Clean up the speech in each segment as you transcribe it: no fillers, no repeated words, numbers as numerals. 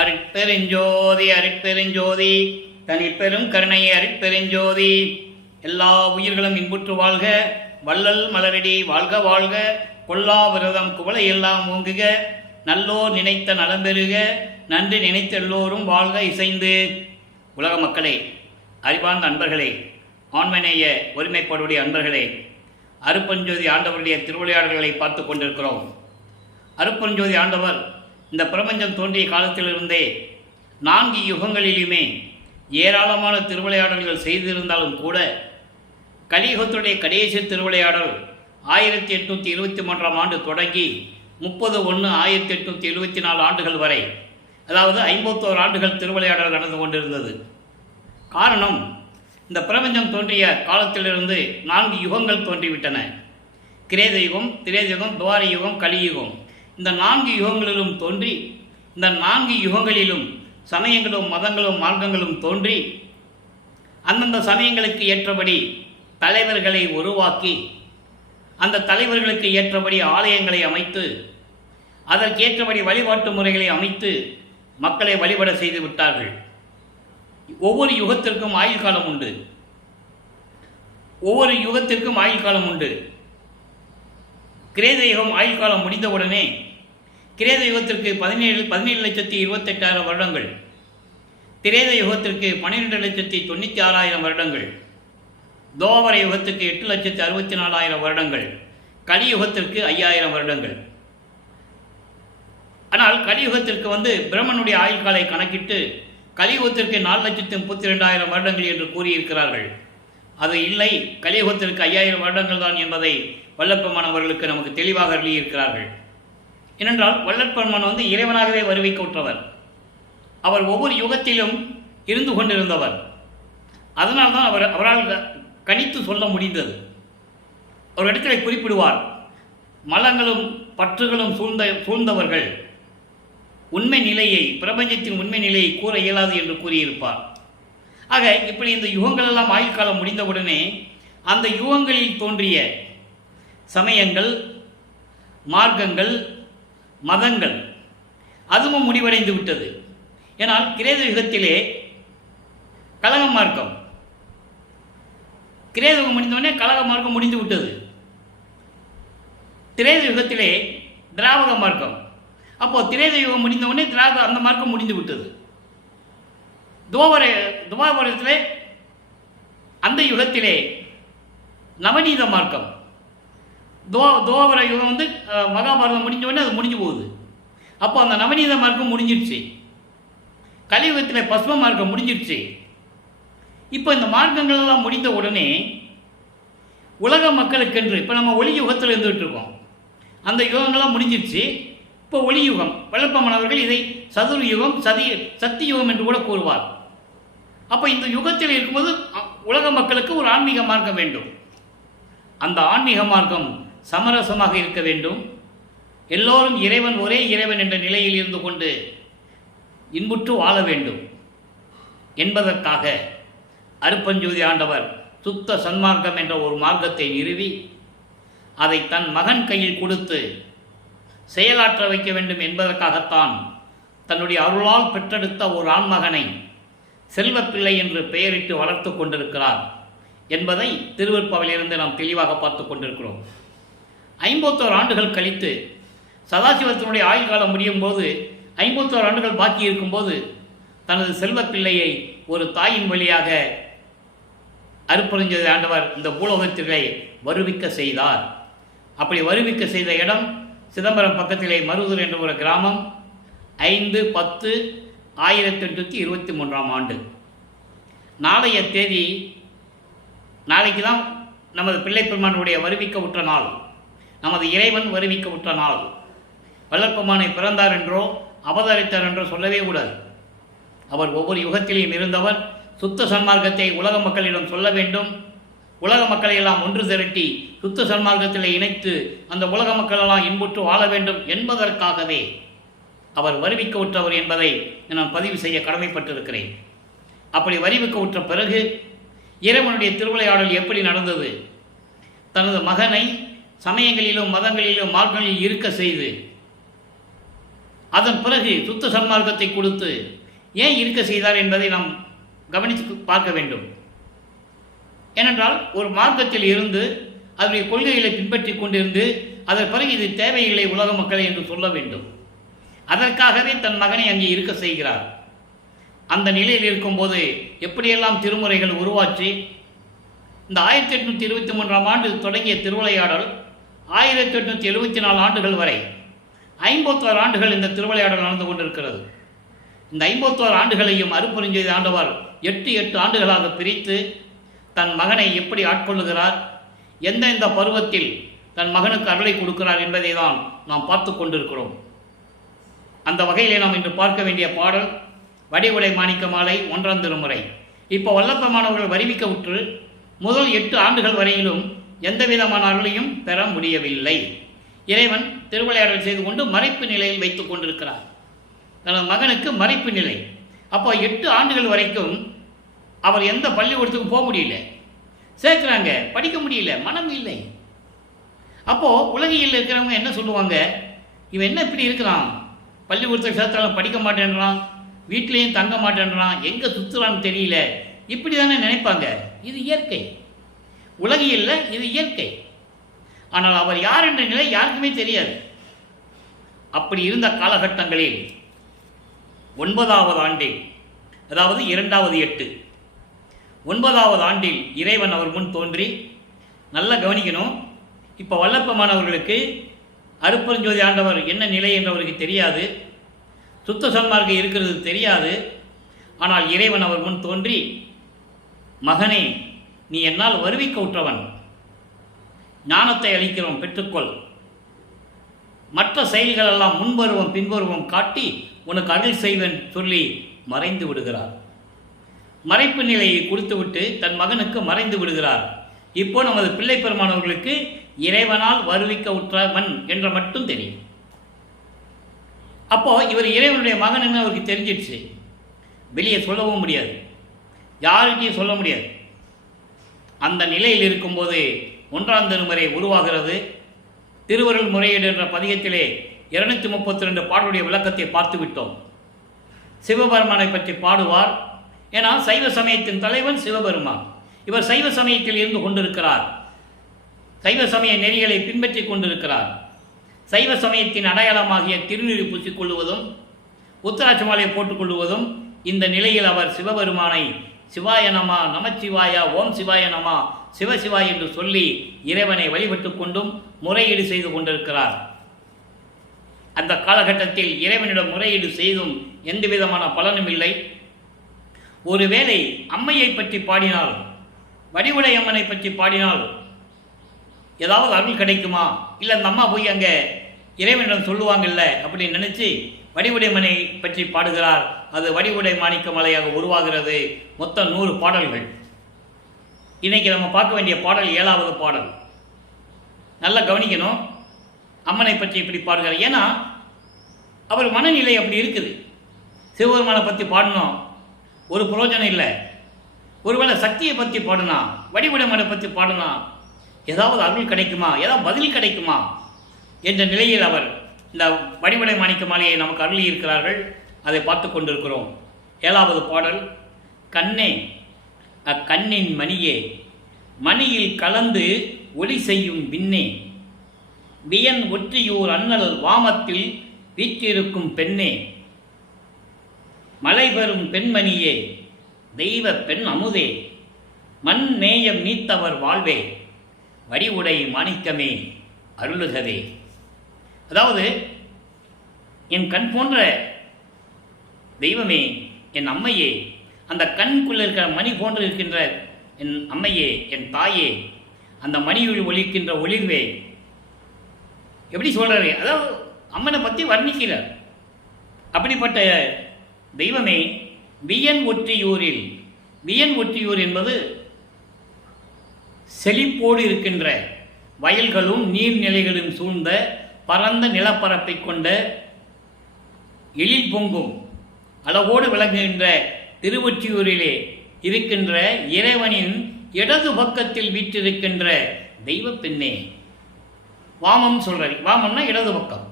அருட்பெருஞ்சோதி அருட்பெருஞ்சோதி தனிப்பெரும் கருணை அருட்பெருஞ்சோதி. எல்லா உயிர்களும் இன்புற்று வாழ்க, வள்ளல் மலரடி வாழ்க வாழ்க, கொல்லா விரதம் குவளை எல்லாம் ஓங்குக, நல்லோர் நினைத்த நலம்பெறுக, நன்றி நினைத்த எல்லோரும் வாழ்க இசைந்து. உலக மக்களே, அறிவார்ந்த அன்பர்களே, ஆண்மநேய ஒருமைப்பாடுடைய அன்பர்களே, அருட்பெருஞ்சோதி ஆண்டவருடைய திருவிளையாடல்களை பார்த்து கொண்டிருக்கிறோம். அருட்பெருஞ்சோதி ஆண்டவர் இந்த பிரபஞ்சம் தோன்றிய காலத்திலிருந்தே 4 யுகங்களிலுமே ஏராளமான திருவிளையாடல்கள் செய்திருந்தாலும் கூட கலியுகத்துடைய கடைசி திருவிளையாடல் 1823ஆம் ஆண்டு தொடங்கி 30/1/1874 ஆண்டுகள் வரை, அதாவது 51 ஆண்டுகள் திருவிளையாடல் நடந்து கொண்டிருந்தது. காரணம், இந்த பிரபஞ்சம் தோன்றிய காலத்திலிருந்து 4 யுகங்கள் தோன்றிவிட்டன. கிரேத யுகம், திரேத யுகம், துவார யுகம், கலியுகம். இந்த 4 யுகங்களிலும் தோன்றி, இந்த 4 யுகங்களிலும் சமயங்களும் மதங்களும் மார்க்கங்களும் தோன்றி, அந்தந்த சமயங்களுக்கு ஏற்றபடி தலைவர்களை உருவாக்கி, அந்த தலைவர்களுக்கு ஏற்றபடி ஆலயங்களை அமைத்து, அதற்கேற்றபடி வழிபாட்டு முறைகளை அமைத்து மக்களை வழிபட செய்து விட்டார்கள். ஒவ்வொரு யுகத்திற்கும் ஆயுள் காலம் உண்டு. ஒவ்வொரு யுகத்திற்கும் ஆயுள் காலம் உண்டு. கிரேத யுகம் ஆயுள் காலம் முடிந்தவுடனே கிரேத யுகத்திற்கு 17,27,28,000 வருடங்கள், திரேத யுகத்திற்கு 12,96,000 வருடங்கள், துவாபர யுகத்திற்கு 8,64,000 வருடங்கள், கலியுகத்திற்கு 5,000 வருடங்கள். ஆனால் கலியுகத்திற்கு பிரம்மனுடைய ஆயுள் காலை கணக்கிட்டு கலியுகத்திற்கு 4,32,000 வருடங்கள் என்று கூறியிருக்கிறார்கள். அது இல்லை, கலியுகத்திற்கு 5,000 வருடங்கள் தான் என்பதை வல்லற்பெருமான் அவர்களுக்கு நமக்கு தெளிவாக எழுதியிருக்கிறார்கள். ஏனென்றால் வல்லற்பெருமான் இறைவனாகவே வருவிக்க உற்றவர். அவர் ஒவ்வொரு யுகத்திலும் இருந்து கொண்டிருந்தவர். அதனால்தான் அவரால் கணித்து சொல்ல முடிந்தது. ஒரு இடத்திலே குறிப்பிடுவார், மலங்களும் பற்றுகளும் சூழ்ந்தவர்கள் உண்மை நிலையை, பிரபஞ்சத்தின் உண்மை நிலையை கூற இயலாது என்று கூறியிருப்பார். ஆக இப்படி இந்த யுகங்கள் எல்லாம் ஆயுள் காலம் முடிந்தவுடனே அந்த யுகங்களில் தோன்றிய சமயங்கள், மார்க்கங்கள், மதங்கள் அதுவும் முடிவடைந்து விட்டது. ஏனால் கிரேத யுகத்திலே கலக மார்க்கம், கிரேத யுகம் முடிந்தவுடனே கலக மார்க்கம் முடிந்து விட்டது. திரேத யுகத்திலே திராவக மார்க்கம், அப்போ திரேத யுகம் முடிந்தவுடனே அந்த மார்க்கம் முடிந்து விட்டது. துவாபரத்திலே அந்த யுகத்திலே நவநீத மார்க்கம், துவாபர யுகம் மகாபாரதம் முடிஞ்சவுடனே அது முடிஞ்சு போகுது. அப்போ அந்த நவநீத மார்க்கம் முடிஞ்சிருச்சு. கலியுகத்தில் பஸ்ம மார்க்கம் முடிஞ்சிருச்சு. இப்போ இந்த மார்க்கங்கள் எல்லாம் முடிந்த உடனே உலக மக்களுக்கென்று, இப்போ நம்ம ஒளி யுகத்தில் இருந்துகிட்டு இருக்கோம், அந்த யுகங்கள்லாம் முடிஞ்சிருச்சு. இப்போ ஒளி யுகம், வல்லற்பெருமான் அவர்கள் இதை சதுர் யுகம், சக்தி யுகம் என்று கூட கூறுவார். அப்போ இந்த யுகத்தில் இருக்கும்போது உலக மக்களுக்கு ஒரு ஆன்மீக மார்க்கம் வேண்டும். அந்த ஆன்மீக மார்க்கம் சமரசமாக இருக்க வேண்டும். எல்லோரும் இறைவன், ஒரே இறைவன் என்ற நிலையில் இருந்து கொண்டு இன்புற்று வாழ வேண்டும் என்பதற்காக அருட்பெருஞ்சோதி ஆண்டவர் சுத்த சன்மார்க்கம் என்ற ஒரு மார்க்கத்தை நிறுவி அதை தன் மகன் கையில் கொடுத்து செயலாற்ற வைக்க வேண்டும் என்பதற்காகத்தான் தன்னுடைய அருளால் பெற்றெடுத்த ஒரு ஆண்மகனை செல்வப்பிள்ளை என்று பெயரிட்டு வளர்த்து கொண்டிருக்கிறார் என்பதை திருவருட்பாவிலிருந்து நாம் தெளிவாக பார்த்து கொண்டிருக்கிறோம். 51 ஆண்டுகள் கழித்து சதாசிவத்தினுடைய ஆயுள் காலம் முடியும் போது, 51 ஆண்டுகள் பாக்கி இருக்கும்போது தனது செல்வப்பிள்ளையை ஒரு தாயின் வழியாக அருட்பெருஞ்சோதி ஆண்டவர் இந்த பூலோகத்திலே வருவிக்க செய்தார். அப்படி வருவிக்க செய்த இடம் சிதம்பரம் பக்கத்திலே மருதூர் என்ற ஒரு கிராமம். 5/10/1823ஆம் ஆண்டு. நாளைய தேதி, நாளைக்கு தான் நமது பிள்ளை பெருமானுடைய வருவிக்க உற்ற நாள், நமது இறைவன் வருவிக்க உற்ற நாள். வல்லற்பெருமானை பிறந்தார் என்றோ அவதரித்தார் என்றோ சொல்லவே கூடாது. அவர் ஒவ்வொரு யுகத்திலையும் இருந்தவர். சுத்த சன்மார்க்கத்தை உலக மக்களிடம் சொல்ல வேண்டும். உலக மக்களை எல்லாம் ஒன்று திரட்டி சுத்த சன்மார்க்கத்தில் இணைத்து அந்த உலக மக்களெல்லாம் இன்புற்று வாழ வேண்டும் என்பதற்காகவே அவர் வருவிக்க உற்றவர் என்பதை நான் பதிவு செய்ய கடமைப்பட்டிருக்கிறேன். அப்படி வருவிக்க உற்ற பிறகு இறைவனுடைய திருவிளையாடல் எப்படி நடந்தது? தனது மகனை சமயங்களிலும் மதங்களிலும் மார்க்கங்களில் இருக்க செய்து அதன் பிறகு சுத்த சன்மார்க்கத்தை கொடுத்து ஏன் இருக்க செய்தார் என்பதை நாம் கவனித்து பார்க்க வேண்டும். ஏனென்றால் ஒரு மார்க்கத்தில் இருந்து அதனுடைய கொள்கைகளை பின்பற்றி கொண்டிருந்து அதன் பிறகு இது தேவையில்லை உலக மக்களை என்று சொல்ல வேண்டும். அதற்காகவே தன் மகனை அங்கே இருக்க செய்கிறார். அந்த நிலையில் இருக்கும்போது எப்படியெல்லாம் திருமுறைகள் உருவாற்றி இந்த 1823ஆம் ஆண்டு தொடங்கிய திருவிளையாடல் 1874 ஆண்டுகள் வரை 56 ஆண்டுகள் இந்த திருவிளையாடல் நடந்து கொண்டிருக்கிறது. இந்த 56 ஆண்டுகளையும் அருட்பெருஞ்சோதி ஆண்டவர் 8 ஆண்டுகளாக பிரித்து தன் மகனை எப்படி ஆட்கொள்ளுகிறார், எந்தெந்த பருவத்தில் தன் மகனுக்கு அருளை கொடுக்கிறார் என்பதை தான் நாம் பார்த்து கொண்டிருக்கிறோம். அந்த வகையிலே நாம் இன்று பார்க்க வேண்டிய பாடல் வடிவுடை மாணிக்க மாலை 1ஆம் திருமுறை. இப்போ வல்லப்ப மாணவர்கள் வருவிக்க உற்று முதல் 8 ஆண்டுகள் வரையிலும் எந்த விதமான அருளையும் பெற முடியவில்லை. இறைவன் திருவிளையாடல் செய்து கொண்டு மறைப்பு நிலையில் வைத்துக் கொண்டிருக்கிறார் தனது மகனுக்கு மறைப்பு நிலை. அப்போ 8 ஆண்டுகள் வரைக்கும் அவர் எந்த பள்ளிக்கூடத்துக்கும் போக முடியல, சேர்க்குறாங்க, படிக்க முடியல, மனம் இல்லை. அப்போது உலகில் இருக்கிறவங்க என்ன சொல்லுவாங்க, இவன் என்ன இப்படி இருக்கிறான், பள்ளிக்கூடத்தை சேர்த்தாலும் படிக்க மாட்டேன்றான், வீட்லேயும் தங்க மாட்டேன்றான், எங்கே சுற்றுறான்னு தெரியல, இப்படி தானே நினைப்பாங்க. இது இயற்கை, உலகியல்ல இது இயற்கை. ஆனால் அவர் யார் என்ற நிலை யாருக்குமே தெரியாது. அப்படி இருந்த காலகட்டங்களில் 9ஆவது ஆண்டில், அதாவது 2வது 8 9ஆவது ஆண்டில் இறைவன் அவர் முன் தோன்றி, நல்லா கவனிக்கணும், இப்போ வல்லப்பமானவர்களுக்கு அருட்பெருஞ்சோதி ஆண்டவர் என்ன நிலை என்று அவருக்கு தெரியாது, சுத்த சன்மார்க்கம் இருக்கிறது தெரியாது. ஆனால் இறைவன் அவர் முன் தோன்றி, மகனே நீ என்னால் வருவிக்க உற்றவன், ஞானத்தை அளிக்கிறோம் பெற்றுக்கொள், மற்ற செயல்களெல்லாம் முன்பருவம் பின்பருவம் காட்டி உனக்கு அருள் செய்வேன் சொல்லி மறைந்து விடுகிறார். மறைப்பு நிலையை கொடுத்துவிட்டு தன் மகனுக்கு மறைந்து விடுகிறார். இப்போ நமது பிள்ளை பெருமானவர்களுக்கு இறைவனால் வருவிக்க உற்றவன் என்ற மட்டும் தெரியும். அப்போ இவர் இறைவனுடைய மகன் அவருக்கு தெரிஞ்சிடுச்சு. வெளியே சொல்லவும் முடியாது, யாருக்கையும் சொல்ல முடியாது. அந்த நிலையில் இருக்கும்போது 1ஆம் திருமுறை உருவாகிறது. திருவருள் முறையீடு என்ற பதிகத்திலே 232 பாடலுடைய விளக்கத்தை பார்த்து விட்டோம். சிவபெருமானை பற்றி பாடுவார். ஏன்னா சைவ சமயத்தின் தலைவன் சிவபெருமான். இவர் சைவ சமயத்தில் இருந்து கொண்டிருக்கிறார், சைவ சமய நெறிகளை பின்பற்றி கொண்டிருக்கிறார். சைவ சமயத்தின் அடையாளமாகிய திருநீறு பூசிக்கொள்வதும் உத்தராட்ச மாலையை போட்டுக்கொள்வதும் இந்த நிலையில் அவர் சிவபெருமானை சிவாய நம, நமச்சிவாயா, ஓம் சிவாய நம, சிவசிவாய் என்று சொல்லி இறைவனை வழிபட்டு கொண்டும் முறையீடு செய்து கொண்டிருக்கிறார். அந்த காலகட்டத்தில் இறைவனிடம் முறையீடு செய்தும் எந்த விதமான பலனும் இல்லை. ஒருவேளை அம்மையை பற்றி பாடினால், வடிவுடை அம்மனை பற்றி பாடினால் ஏதாவது அருள் கிடைக்குமா, இல்லை அந்த அம்மா போய் அங்கே இறைவனிடம் சொல்லுவாங்கல்ல அப்படின்னு நினச்சி வடிவுடை அம்மனை பற்றி பாடுகிறார். அது வடிவுடை மாணிக்க மலையாக உருவாகிறது. மொத்தம் 100 பாடல்கள். இன்றைக்கி நம்ம பார்க்க வேண்டிய பாடல் 7வது பாடல். நல்லா கவனிக்கணும், அம்மனை பற்றி இப்படி பாடுகிறார். ஏன்னா அவர் மனநிலை அப்படி இருக்குது. சிவபெருமானை பற்றி பாடணும், ஒரு பிரயோஜனம் இல்லை. ஒருவேளை சக்தியை பற்றி பாடுனா, வடிவுடைமனை பற்றி பாடுனா ஏதாவது அருள் கிடைக்குமா, ஏதாவது பதில் கிடைக்குமா என்ற நிலையில் அவர் இந்த வடிவுடை மாணிக்க மாலையை நமக்கு அருளி இருக்கிறார்கள். அதை பார்த்து கொண்டிருக்கிறோம். 7வது பாடல். கண்ணே அக்கண்ணின் மணியே, மணியில் கலந்து ஒளி செய்யும் விண்ணே, வியன் ஒற்றியூர் அண்ணல் வாமத்தில் வீற்றிருக்கும் பெண்ணே, மலை பெறும் பெண்மணியே, தெய்வ பெண் அமுதே, மண் நேயம் நீத்தவர் வாழ்வே, வடிவுடை மாணிக்கமே அருளுகவே. அதாவது என் கண் போன்ற தெய்வமே, என் அம்மையே, அந்த கண்குள்ள இருக்கிற மணி போன்று இருக்கின்ற என் அம்மையே, என் தாயே, அந்த மணியில் ஒலிக்கின்ற ஒளிர்வே. எப்படி சொல்கிறாரு, அதாவது அம்மனை பற்றி வர்ணிக்கிறார். அப்படிப்பட்ட தெய்வமே, வியன் ஒற்றியூரில், வியன் ஒற்றியூர் என்பது செழிப்போடு இருக்கின்ற வயல்களும் நீர்நிலைகளும் சூழ்ந்த பரந்த நிலப்பரப்பை கொண்ட எழில் பொங்கும் அளவோடு விளங்குகின்ற திருவொற்றியூரிலே இருக்கின்ற இறைவனின் இடது பக்கத்தில் வீற்றிருக்கின்ற தெய்வ பெண்ணே. வாமம் சொல்றாரு, வாமம்னா இடது பக்கம்.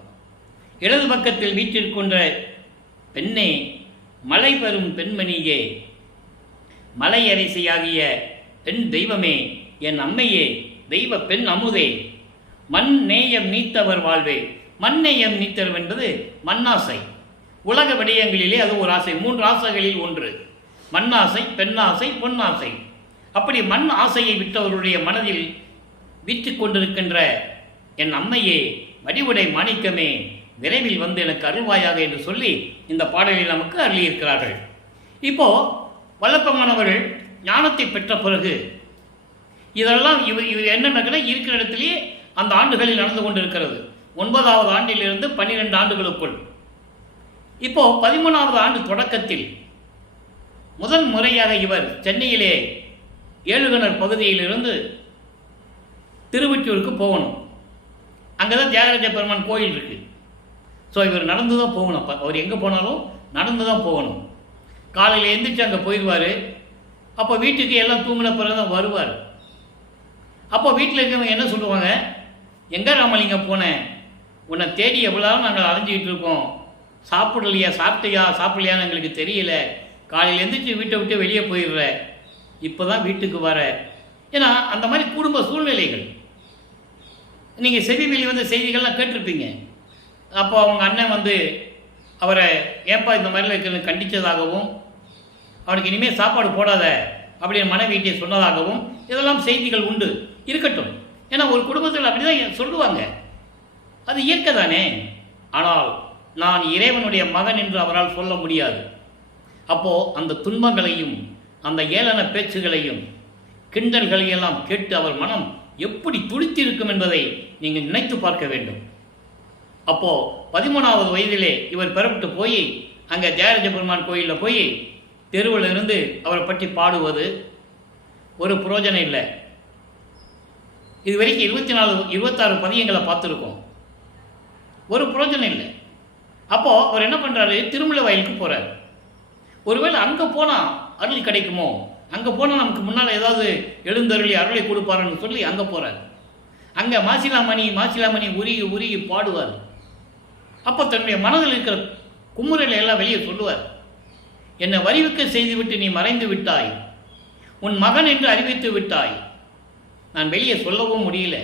இடது பக்கத்தில் வீற்றிருக்கின்ற பெண்ணே, மலை பெறும் பெண்மணியே, மலை அரசியாகிய பெண் தெய்வமே, என் அம்மையே, தெய்வ பெண் அமுதே, மண் நேயம் நீத்தவர் வாழ்வே. மண் நேயம் நீத்தவர் என்பது மண்ணாசை. உலக விடயங்களிலே அது ஒரு ஆசை. 3 ஆசைகளில் ஒன்று மண்ணாசை, பெண்ணாசை, பொன்னாசை. அப்படி மண் ஆசையை விட்டவருடைய மனதில் வீற்று கொண்டிருக்கின்ற என் அம்மையே, வடிவுடை மாணிக்கமே, விரைவில் வந்து எனக்கு அருள்வாயாக என்று சொல்லி இந்த பாடலில் நமக்கு அருளியிருக்கிறார்கள். இப்போ வல்லப்பமானவர்கள் ஞானத்தை பெற்ற பிறகு இதெல்லாம் இவர் என்னென்ன இருக்கிற இடத்திலேயே அந்த ஆண்டுகளில் நடந்து கொண்டிருக்கிறது. 9வது ஆண்டிலிருந்து 12 ஆண்டுகளுக்குள். இப்போ 13வது ஆண்டு தொடக்கத்தில் முதல் முறையாக இவர் சென்னையிலே ஏழுகிணர் பகுதியிலிருந்து திருவொற்றியூருக்கு போகணும். அங்கே தான் தியாகராஜ பெருமான் கோயில் இருக்குது. ஸோ இவர் நடந்து தான் போகணும். அவர் எங்கே போனாலும் நடந்து தான் போகணும். காலையில் எழுந்திரிச்சு அங்கே போயிடுவார். அப்போ வீட்டுக்கு எல்லாம் தூங்கின பிறகு தான் வருவார். அப்போ வீட்டில் இருக்கிறவங்க என்ன சொல்லுவாங்க, எங்கே ராமலிங்கம் போனேன், உன்னை தேடி எவ்வளோ நாங்கள் அலைஞ்சிக்கிட்டு இருக்கோம், சாப்பிடலையா, சாப்பிடலையான்னு எங்களுக்கு தெரியல, காலையில் எழுந்திரிச்சு வீட்டை விட்டு வெளியே போயிடுற, இப்போ தான் வீட்டுக்கு வர. ஏன்னா அந்த மாதிரி குடும்ப சூழ்நிலைகள். நீங்கள் செவி வெளி வந்த செய்திகள்லாம் கேட்டிருப்பீங்க. அப்போ அவங்க அண்ணன் வந்து அவரை ஏப்பா இந்த மாதிரிலாம் இருக்கிறது கண்டித்ததாகவும், அவனுக்கு இனிமேல் சாப்பாடு போடாத அப்படின்னு மனைவிட்டே சொன்னதாகவும் இதெல்லாம் செய்திகள் உண்டு. இருக்கட்டும், ஏன்னா ஒரு குடும்பத்தில் அப்படி தான் சொல்லுவாங்க, அது இயற்கை தானே. ஆனால் நான் இறைவனுடைய மகன் என்று அவரால் சொல்ல முடியாது. அப்போது அந்த துன்பங்களையும் அந்த ஏளன பேச்சுகளையும் கிண்டல்களையெல்லாம் கேட்டு அவர் மனம் எப்படி துடித்திருக்கும் என்பதை நீங்கள் நினைத்து பார்க்க வேண்டும். அப்போது 13வது வயதிலே இவர் பெறப்பட்டு போய் அங்கே தியாகராஜ பெருமான் கோயிலில் போய் தெருவில் இருந்து அவரை பற்றி பாடுவது ஒரு புரோஜனம் இல்லை. இது வரைக்கும் 26 பதியங்களை பார்த்துருக்கோம், ஒரு புரோஜனம் இல்லை. அப்போது அவர் என்ன பண்ணுறாரு, திருமலை வயலுக்கு போகிறார். ஒருவேளை அங்கே போனால் அருள் கிடைக்குமோ, அங்கே போனால் நமக்கு முன்னால் ஏதாவது எழுந்தருளி அருளை கொடுப்பாருன்னு சொல்லி அங்கே போகிறார். அங்கே மாசிலாமணி உருகி உருகி பாடுவார். அப்போ தன்னுடைய மனதில் இருக்கிற குமுறலை எல்லாம் வெளியே சொல்லுவார். என்னை வரிவிக்க செய்துவிட்டு நீ மறைந்து விட்டாய், உன் மகன் என்று அறிவித்து விட்டாய், நான் வெளியே சொல்லவும் முடியல,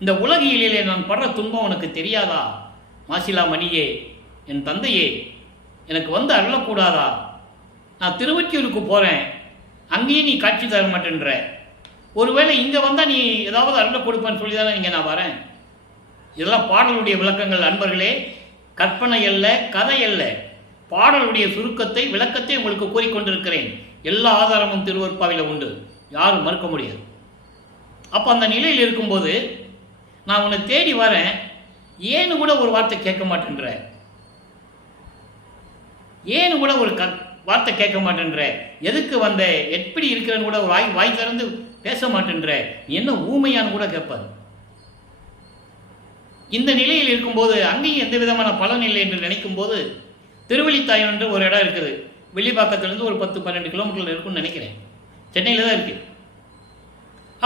இந்த உலகியலிலே நான் படுற துன்பம் உனக்கு தெரியாதா, மாசிலாமணியே, என் தந்தையே, எனக்கு வந்து அருளக்கூடாதா, நான் திருவொற்றியூருக்கு போகிறேன், அங்கேயே நீ காட்சி தர மாட்டேன்ற, ஒருவேளை இங்கே வந்தால் நீ ஏதாவது அருளை கொடுப்பேன்னு சொல்லி தானே இங்கே நான் வரேன். இதெல்லாம் பாடலுடைய விளக்கங்கள் அன்பர்களே, கற்பனை அல்ல, கதை அல்ல, பாடலுடைய சுருக்கத்தை விளக்கத்தை உங்களுக்கு கூறிக்கொண்டிருக்கிறேன். எல்லா ஆதாரமும் திருவருட்பாவில் உண்டு, யாரும் மறுக்க முடியாது. அப்போ அந்த நிலையில் இருக்கும்போது நான் உன்னை தேடி வரேன், ஏன்னு கூட ஒரு வார்த்தை கேட்க மாட்டேன்ற, ஏன்னு கூட ஒரு வார்த்தை கேட்க மாட்டேன்ற, எதுக்கு வந்த, எப்படி இருக்கிறன்னு கூட ஒரு வாய் திறந்து பேச மாட்டேன்ற, நீ என்ன ஊமையான்னு கூட கேட்பார். இந்த நிலையில் இருக்கும்போது அங்கேயும் எந்த விதமான பலன் இல்லை என்று நினைக்கும் போது திருவள்ளித்தாயம் என்று ஒரு இடம் இருக்குது. வெள்ளிப்பாக்கத்திலேருந்து ஒரு 10-12 கிலோமீட்டர் இருக்குன்னு நினைக்கிறேன், சென்னையில் தான் இருக்குது.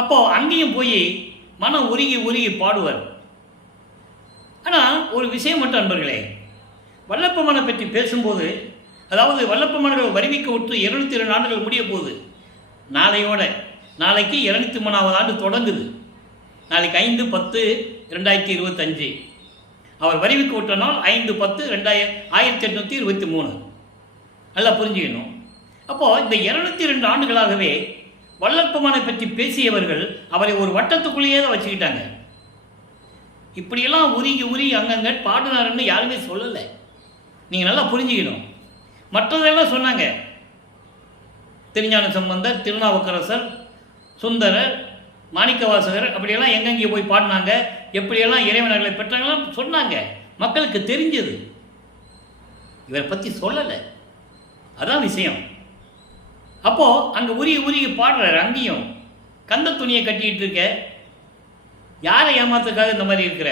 அப்போது அங்கேயும் போய் மனம் உருகி உருகி பாடுவார். ஆனால் ஒரு விஷயம் மட்டும் அன்பர்களே, வல்லப்பமனை பற்றி பேசும்போது, அதாவது வல்லப்பமன்கள் வருவிக்க விட்டு 202 ஆண்டுகள் முடிய போகுது. நாளைக்கு 203வது ஆண்டு தொடங்குது. நாளைக்கு 5/10/2025. அவர் வருவிக்க விட்ட நாள் 5/10/1823. நல்லா புரிஞ்சுக்கணும். அப்போது இந்த 202 ஆண்டுகளாகவே வல்லப்பமனை பற்றி பேசியவர்கள் அவரை ஒரு வட்டத்துக்குள்ளேயே தான் வச்சுக்கிட்டாங்க. இப்படியெல்லாம் உருகி அங்கங்கே பாடினாருன்னு யாருமே சொல்லலை. நீங்கள் நல்லா புரிஞ்சுக்கணும். மற்றதெல்லாம் சொன்னாங்க, திருஞான சம்பந்தர், திருநாவுக்கரசர், சுந்தரர், மாணிக்கவாசகர், அப்படியெல்லாம் எங்கெங்கே போய் பாடினாங்க, எப்படியெல்லாம் இறைவனர்களை பெற்றாங்கலாம் சொன்னாங்க, மக்களுக்கு தெரிஞ்சது. இவரை பற்றி சொல்லலை, அதான் விஷயம். அப்போது அங்கே உருகி பாடுறாரு. அங்கேயும் கந்த துணியை கட்டிகிட்டு இருக்க, யாரை ஏமாத்துக்காக இந்த மாதிரி இருக்கிற,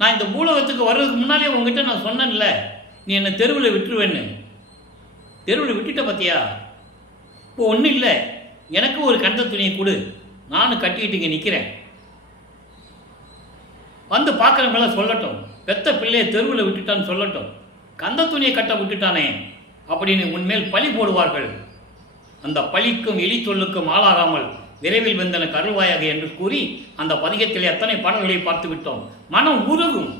நான் இந்த பூலகத்துக்கு வர்றதுக்கு முன்னாலே உங்ககிட்ட நான் சொன்னேன்ல, நீ என்னை தெருவில் விட்டுருவேன்னு, தெருவில் விட்டுட்ட பார்த்தியா, இப்போ ஒன்றும் இல்லை, எனக்கு ஒரு கந்த துணியை கொடு, நானும் கட்டிக்கிட்டு இங்கே நிற்கிறேன், வந்து பார்க்குறவங்களாம் சொல்லட்டும், பெத்த பிள்ளையை தெருவில் விட்டுட்டான்னு சொல்லட்டும், கந்த துணியை கட்ட விட்டுட்டானே அப்படின்னு உன்மேல் பழி போடுவார்கள். அந்த பழிக்கும் எலி சொல்லுக்கும் ஆளாகாமல் விரைவில் வந்தனுக்கு அருள்வாயாக என்று கூறி அந்த பதிகத்திலே அத்தனை பாடல்களை பார்த்து விட்டோம். மனம் உருகும்.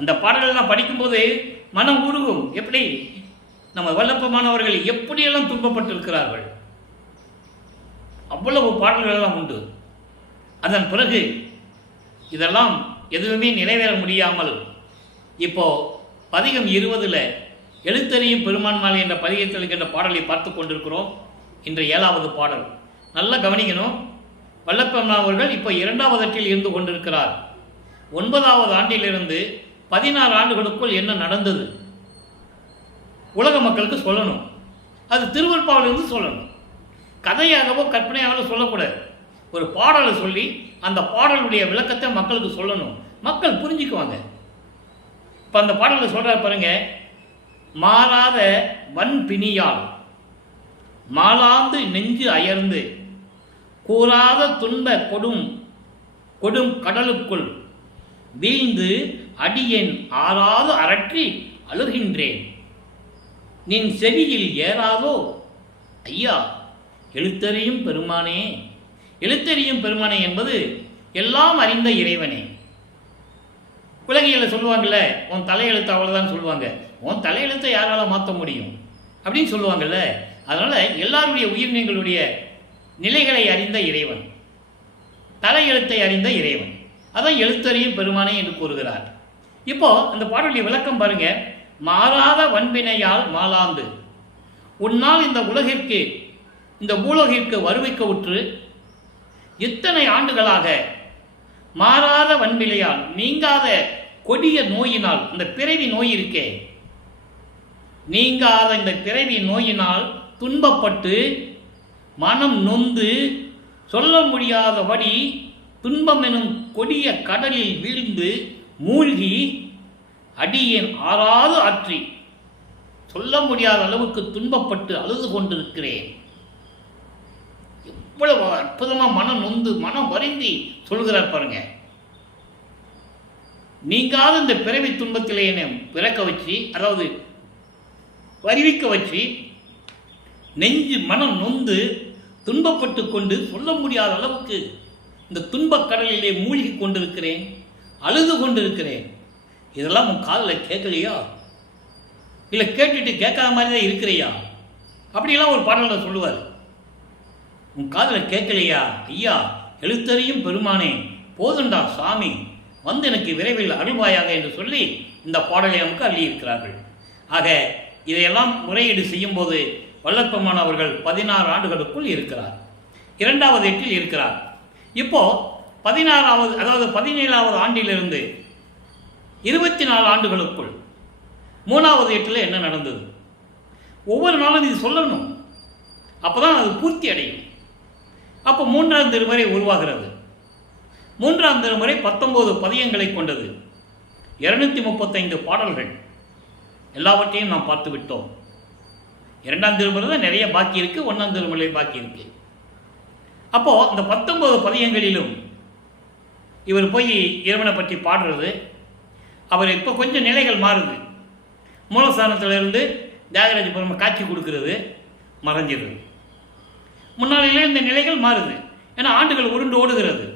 அந்த பாடல்கள்லாம் படிக்கும்போது மனம் உருகும். எப்படி நம்ம வல்லப்பமானவர்கள் எப்படியெல்லாம் துன்பப்பட்டிருக்கிறார்கள், அவ்வளவு பாடல்கள் எல்லாம் உண்டு. அதன் பிறகு இதெல்லாம் எதுவுமே நிறைவேற முடியாமல் இப்போ பதிகம் 20 எழுத்தறியும் பெருமான் மாலை என்ற பதிகத்தில் இருக்கின்ற பாடலை பார்த்து கொண்டிருக்கிறோம். இன்று 7வது பாடல். நல்லா கவனிக்கணும். வல்லப்பெருமானவர்கள் இப்போ 2வது அட்டில் இருந்து கொண்டிருக்கிறார். 9வது ஆண்டிலிருந்து 16 ஆண்டுகளுக்குள் என்ன நடந்தது உலக மக்களுக்கு சொல்லணும். அது திருவருட்பாவிலிருந்து சொல்லணும். கதையாகவோ கற்பனையாகவோ சொல்லக்கூடாது. ஒரு பாடலை சொல்லி அந்த பாடலுடைய விளக்கத்தை மக்களுக்கு சொல்லணும். மக்கள் புரிஞ்சுக்குவாங்க. இப்போ அந்த பாடலை சொல்கிறார் பாருங்க. மாறாத வன் பிணியால் மாலாந்து நெஞ்சு அயர்ந்து கூறாத துன்ப கொடும் கடலுக்குள் வீழ்ந்து அடியேன் ஆறாது அரற்றி அழுகின்றேன். நின் செவியில் ஏறாதோ ஐயா எழுத்தறியும் பெருமானே. எழுத்தறியும் பெருமானே என்பது எல்லாம் அறிந்த இறைவனே. உலகியலில் சொல்லுவாங்கள்ல, உன் தலையெழுத்து அவ்வளோதான் சொல்லுவாங்க. உன் தலையெழுத்தை யாரால மாற்ற முடியும் அப்படின்னு சொல்லுவாங்கள்ல. அதனால் எல்லாருடைய உயிரினங்களுடைய நிலைகளை அறிந்த இறைவன், தலையெழுத்தை அறிந்த இறைவன், அதான் எழுத்தறியும் பெருமானே என்று கூறுகிறார். இப்போ அந்த பாடலுடைய விளக்கம் பாருங்க. மாறாத வன்பினையால் மாலாந்து உன்னால் இந்த உலகிற்கு, இந்த பூலோகிற்கு வருவிக்க உற்று இத்தனை ஆண்டுகளாக மாறாத வன்பிலையால் நீங்காத கொடிய நோயினால், இந்த பிறவி நோய் இருக்கே, நீங்காத இந்த பிறவி நோயினால் துன்பப்பட்டு மனம் நொந்து சொல்ல முடியாதபடி துன்பம் எனும் கொடிய கடலில் வீழ்ந்து மூழ்கி அடியேன் ஆறாது ஆற்றி சொல்ல முடியாத அளவுக்கு துன்பப்பட்டு அழுது கொண்டிருக்கிறேன். எவ்வளவு அற்புதமாக மனம் நொந்து மனம் வருந்தி சொல்கிறார் பாருங்க. நீங்காத இந்த பிறவி துன்பத்திலே என்னை பிறக்க வச்சு, அதாவது வருவிக்க வச்சு, நெஞ்சு மனம் நொந்து துன்பப்பட்டு கொண்டு சொல்ல முடியாத அளவுக்கு இந்த துன்பக் கடலிலே மூழ்கி கொண்டிருக்கிறேன், அழுது கொண்டிருக்கிறேன். இதெல்லாம் உன் காதில் கேட்கலையா? இல்லை கேட்டுட்டு கேட்காத மாதிரி தான் இருக்கிறையா? அப்படியெல்லாம் ஒரு பாடலில் சொல்லுவார். உன் காதில் கேட்கலையா ஐயா எழுத்தறியும் பெருமானே, போதுண்டா சாமி, வந்து எனக்கு விரைவில் அருள்வாயாக என்று சொல்லி இந்த பாடலை நமக்கு அள்ளியிருக்கிறார்கள். ஆக இதையெல்லாம் முறையீடு செய்யும்போது வல்லப்பெருமான் அவர்கள் 16 ஆண்டுகளுக்குள் இருக்கிறார். 2வது எட்டில் இருக்கிறார். இப்போ 16வது, அதாவது 17வது ஆண்டிலிருந்து 24 ஆண்டுகளுக்குள் 3வது எட்டில் என்ன நடந்தது, ஒவ்வொரு நாளும் இது சொல்லணும். அப்போதான் அது பூர்த்தி அடையும். அப்போ 3ஆம் திருமுறை உருவாகிறது. 3ஆம் திருமுறை 19 பதியங்களை கொண்டது, 235 பாடல்கள். எல்லாவற்றையும் நாம் பார்த்து விட்டோம். 2ஆம் திருமுறை தான் நிறைய பாக்கி இருக்கு, 1ஆம் திருமுறை பாக்கி இருக்கு. அப்போ அந்த 19 பதியங்களிலும் இவர் போய் இறைவனை பற்றி பாடுறது. அவர் இப்போ கொஞ்சம் நிலைகள் மாறுது. மூலஸ்தானத்திலிருந்து தியாகராஜ பெருமை காட்சி கொடுக்கிறது, மறைஞ்சிருது. முன்னாளிலே இந்த நிலைகள் மாறுது. ஏன்னா ஆண்டுகள் உருண்டு ஓடுகிறது.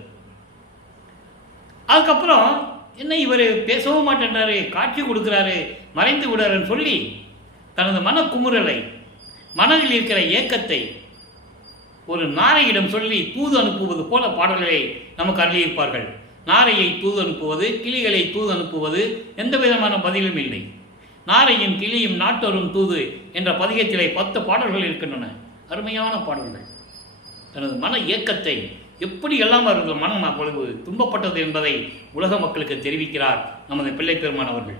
அதுக்கப்புறம் என்ன இவர் பேசவும் மாட்டேன்றாரு, காட்சி கொடுக்குறாரு, மறைந்து விடுறாருன்னு சொல்லி தனது மனக்குமுறலை, மனதில் இருக்கிற ஏக்கத்தை ஒரு நாரையிடம் சொல்லி தூது அனுப்புவது போல பாடல்களை நமக்கு அருளியிருப்பார்கள். நாரையை தூது அனுப்புவது, கிளிகளை தூது அனுப்புவது, எந்த விதமான பதிலும் இல்லை. நாரையும் கிளியும் நாட்டோரும் தூது என்ற பதிகத்திலே 10 பாடல்கள் இருக்கின்றன. அருமையான பாடல்கள். தனது மன இயக்கத்தை எப்படி எல்லாம் அவர்கள் மனம் அவ்வளவு துன்பப்பட்டது என்பதை உலக மக்களுக்கு தெரிவிக்கிறார் நமது பிள்ளை பெருமான் அவர்கள்.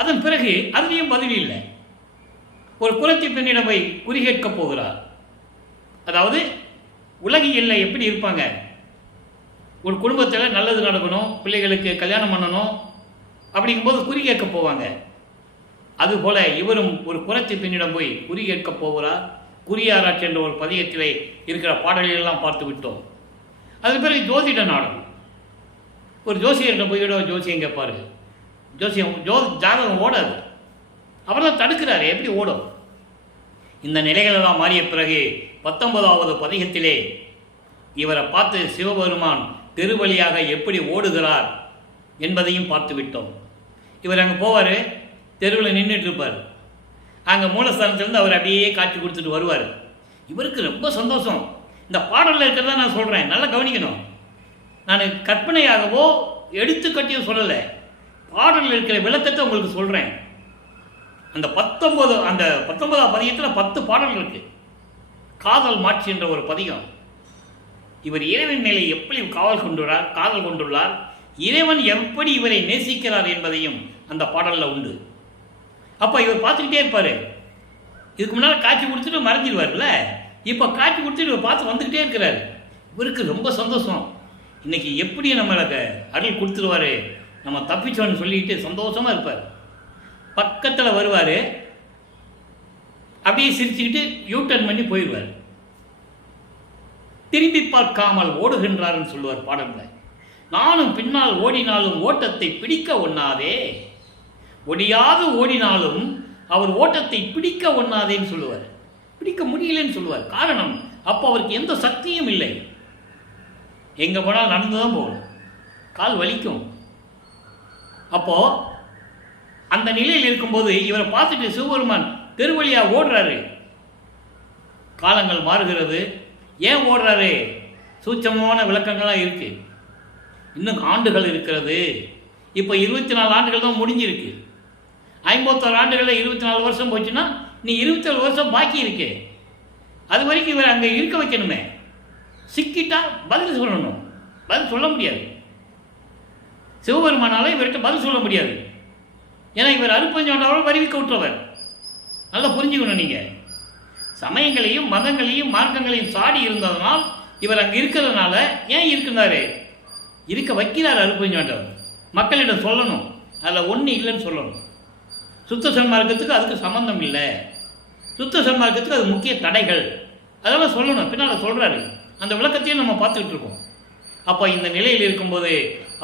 அதன் பிறகு அதுலேயும் பதில் இல்லை. ஒரு குலத்தி பெண்ணிடம் போய் குறி கேட்கப் போகிறார். அதாவது உலகியல்ல எப்படி இருப்பாங்க, ஒரு குடும்பத்தில் நல்லது நடக்கணும், பிள்ளைகளுக்கு கல்யாணம் பண்ணணும், அப்படிங்கும்போது குறி கேட்க போவாங்க. அதுபோல இவரும் ஒரு குலத்தி பெண்ணிடம் போய் குறி கேட்க போகிறார். குறியாராய்ச்சி என்ற ஒரு பதியத்திலே இருக்கிற பாடல்களெல்லாம் பார்த்து விட்டோம். அதன் பிறகு ஜோதிட நாடகம். ஒரு ஜோசியர்கிட்ட போய்விட ஜோசியம் கேட்பாரு. ஜாதகம் ஓடாது. அவர் தான் தடுக்கிறாரு, எப்படி ஓடும்? இந்த நிலைகளெல்லாம் மாறிய பிறகு 19வது பதிகத்திலே இவரை பார்த்து சிவபெருமான் தெருவழியாக எப்படி ஓடுகிறார் என்பதையும் பார்த்து விட்டோம். இவர் அங்கே போவார், தெருவில் நின்றுட்டு இருப்பார். அங்கே மூலஸ்தானத்திலேருந்து அவர் அப்படியே காட்சி கொடுத்துட்டு வருவார். இவருக்கு ரொம்ப சந்தோஷம். இந்த பாடலில் இருக்கிறதா நான் சொல்கிறேன், நல்லா கவனிக்கணும். நான் கற்பனையாகவோ எடுத்துக்கட்டியும் சொல்லலை, பாடலில் இருக்கிற விளக்கத்தை உங்களுக்கு சொல்கிறேன். அந்த 19ஆம் பதிகத்தில் 10 பாடல்கள் இருக்கு. காதல் மாட்சி என்ற ஒரு பதிகம். இவர் இறைவன் மேலே எப்படி காதல் கொண்டுள்ளார், இறைவன் எப்படி இவரை நேசிக்கிறார் என்பதையும் அந்த பாடலில் உண்டு. அப்போ இவர் பார்த்துக்கிட்டே இருப்பார். இதுக்கு முன்னால் காட்சி கொடுத்துட்டு மறைஞ்சிடுவார்ல, இப்போ காட்சி கொடுத்துட்டு இவர் பார்த்து வந்துக்கிட்டே இருக்கிறார். இவருக்கு ரொம்ப சந்தோஷம். இன்னைக்கு எப்படி நம்மளுக்கு அருள் கொடுத்துருவாரு, நம்ம தப்பிச்சோன்னு சொல்லிக்கிட்டு சந்தோஷமாக இருப்பார். பக்கத்தில் வருவார், அப்படியே சிரிச்சுக்கிட்டு யூட்டர்ன் பண்ணி போயிடுவார். திரும்பி பார்க்காமல் ஓடுகின்றார்னு சொல்லுவார் பாடல்ல. நானும் பின்னால் ஓடினாலும் ஓட்டத்தை பிடிக்க ஒண்ணாதே, ஒடியாது ஓடினாலும் அவர் ஓட்டத்தை பிடிக்க ஒண்ணாதேன்னு சொல்லுவார். பிடிக்க முடியலன்னு சொல்லுவார். காரணம், அப்போ அவருக்கு எந்த சக்தியும் இல்லை. எங்கே போனால் நடந்து தான் போகணும், கால் வலிக்கும். அப்போ அந்த நிலையில் இருக்கும்போது இவரை பார்த்துட்டு சிவபெருமான் தெருவழியாக ஓடுறாரு. காலங்கள் மாறுகிறது. ஏன் ஓடுறாரு? சூட்சமான விளக்கங்கள்லாம் இருக்கு. இன்னும் ஆண்டுகள் இருக்கிறது. இப்போ 24 ஆண்டுகள் தான் முடிஞ்சிருக்கு. 51 ஆண்டுகளில் 24 வருஷம் போச்சுன்னா நீ 27 வருஷம் பாக்கி இருக்கு. அது வரைக்கும் இவர் அங்கே இருக்க வைக்கணுமே. சிக்கிட்டா பதில் சொல்லணும். பதில் சொல்ல முடியாது. சிவபெருமானால இவர்கிட்ட பதில் சொல்ல முடியாது. ஏன்னா இவர் அருப்பஞ்சாண்டவரை வருவிக்க விட்டுறவர். நல்லா புரிஞ்சுக்கணும். நீங்கள் சமயங்களையும் மதங்களையும் மார்க்கங்களையும் சாடி இருந்ததனால் இவர் அங்கே இருக்கிறதுனால ஏன் இருக்கிறாரு? இருக்க வைக்கிறார் அருப்பஞ்சாண்டவர். மக்களிடம் சொல்லணும், அதில் ஒன்று இல்லைன்னு சொல்லணும். சுத்த சன்மார்க்கத்துக்கு அதுக்கு சம்பந்தம் இல்லை. சுத்த சன்மார்க்கத்துக்கு அது முக்கிய தடைகள், அதெல்லாம் சொல்லணும். பின்னால் சொல்கிறாரு. அந்த விளக்கத்தையும் நம்ம பார்த்துக்கிட்டு இருக்கோம். அப்போ இந்த நிலையில் இருக்கும்போது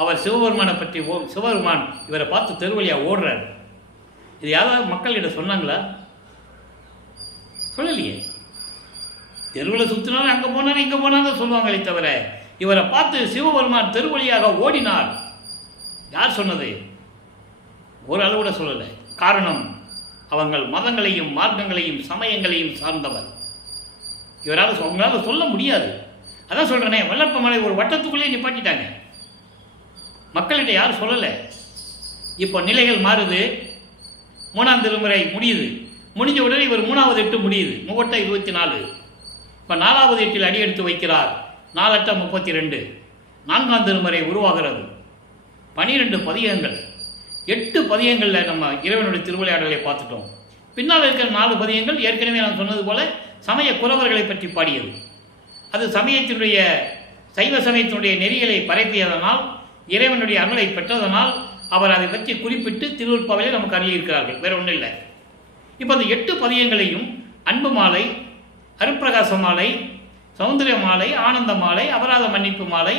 அவர் சிவபெருமானை பற்றி சிவபெருமான் இவரை பார்த்து தெருவழியாக ஓடுறார். இது யாராவது மக்களிடம் சொன்னாங்களா? சொல்லலையே. தெருவில் சுற்றினாலும் அங்கே போனாலும் இங்கே போனாலும் சொல்லுவாங்களே தவிர இவரை பார்த்து சிவபெருமான் தெருவழியாக ஓடினார் யார் சொன்னது? ஒரு அளவுட சொல்லலை. காரணம், அவங்கள் மதங்களையும் மார்க்கங்களையும் சமயங்களையும் சார்ந்தவர். அவங்களால சொல்ல முடியாது. அதான் சொல்கிறேனே, வல்லப்ப மலை ஒரு வட்டத்துக்குள்ளே நிப்பாட்டிட்டாங்க. மக்கள்கிட்ட யாரும் சொல்லலை. இப்போ நிலைகள் மாறுது. 3ஆம் திருமுறை முடியுது. முடிஞ்ச உடனே இவர் 3வது எட்டு முடியுது. முகட்ட 24. இப்போ 4வது எட்டில் அடி எடுத்து வைக்கிறார். 4 32. 4ஆம் திருமுறை உருவாகிறது. 12 பதிகங்கள். 8 பதிகங்களில் நம்ம இறைவனுடைய திருவிளையாடலை பார்த்துட்டோம். பின்னால் இருக்கிற 4 பதிகங்கள் ஏற்கனவே நான் சொன்னது போல சமய குறவர்களை பற்றி பாடியது. அது சமயத்தினுடைய சைவ சமயத்தினுடைய நெறிகளை பரப்பியதனால், இறைவனுடைய அருளை பெற்றதனால் அவர் அதை பற்றி குறிப்பிட்டு திருவருட்பாவிலே நமக்கு அருளியிருக்கிறார்கள். வேற ஒன்றும் இல்லை. இப்போ அந்த 8 பதிகங்களையும் அன்பு மாலை, அருட்பிரகாச மாலை, சௌந்தரிய மாலை, ஆனந்த மாலை, அபராத மன்னிப்பு மாலை,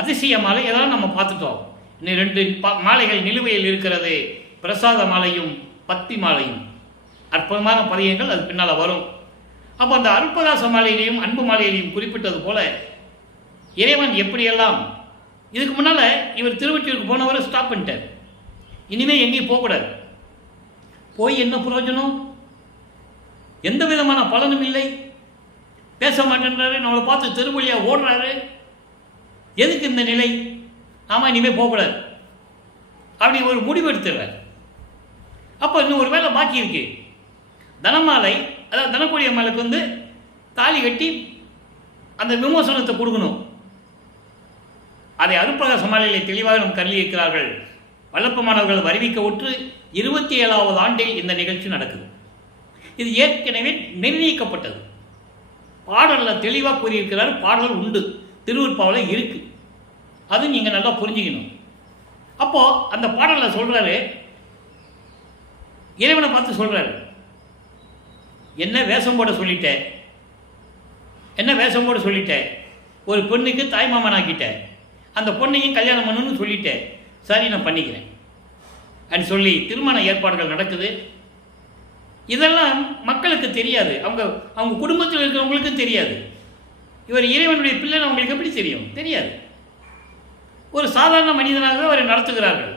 அதிசய மாலை இதெல்லாம் நம்ம பார்த்துட்டோம். இன்னும் 2 மாலைகள் நிலுவையில் இருக்கிறது. பிரசாத மாலையும் பத்தி மாலையும். அற்புதமான பதிகங்கள், அது பின்னால் வரும். அப்போ அந்த அருட்பிரகாச மாலையிலையும் அன்பு மாலையிலையும் குறிப்பிட்டது போல இறைவன் எப்படியெல்லாம் இதுக்கு முன்னால் இவர் திருவொற்றியூருக்கு போனவரை ஸ்டாப் பண்ணிட்டார். இனிமேல் எங்கேயும் போகக்கூடாது. போய் என்ன பிரயோஜனம்? எந்த விதமான பலனும் இல்லை. பேச மாட்டேன்றாரு. நம்மளை பார்த்து தெருவழியாக ஓடுறாரு. எதுக்கு இந்த நிலை? ஆமாம், இனிமேல் போகக்கூடாது அப்படி ஒரு முடிவு எடுத்துடுறாரு. அப்போ இன்னும் ஒரு வேலை பாக்கி இருக்கு. தனமாலை, அதாவது தனக்கூடிய மாலைக்கு தாலி கட்டி அந்த விமோசனத்தை கொடுக்கணும். அதை அருட்பிரகாச மாலையிலே தெளிவாக நம் கருதி இருக்கிறார்கள். வல்லப்ப மாணவர்கள் அறிவிக்க உற்று 27வது ஆண்டில் இந்த நிகழ்ச்சி நடக்குது. இது ஏற்கனவே நிர்ணயிக்கப்பட்டது. பாடலில் தெளிவாக கூறியிருக்கிறார். பாடல் உண்டு, திருவருட்பாவில் இருக்கு. அது நீங்கள் நல்லா புரிஞ்சுக்கணும். அப்போது அந்த பாடலில் சொல்கிறாரு, இறைவனை பார்த்து சொல்கிறாரு, என்ன வேஷம் போட சொல்லிட்டேன், என்ன வேஷம் போட சொல்லிட்டேன், ஒரு பெண்ணுக்கு தாய்மாமன் ஆக்கிட்டேன், அந்த பொண்ணையும் கல்யாணம் பண்ணணும்னு சொல்லிட்டேன். சரி, நான் பண்ணிக்கிறேன் அப்படின்னு சொல்லி திருமண ஏற்பாடுகள் நடக்குது. இதெல்லாம் மக்களுக்கு தெரியாது, அவங்க அவங்க குடும்பத்தில் இருக்கிறவங்களுக்கும் தெரியாது. இவர் இறைவனுடைய பிள்ளைன்னு அவங்களுக்கு எப்படி தெரியும்? தெரியாது. ஒரு சாதாரண மனிதனாகவே அவரை நடத்துகிறார்கள்.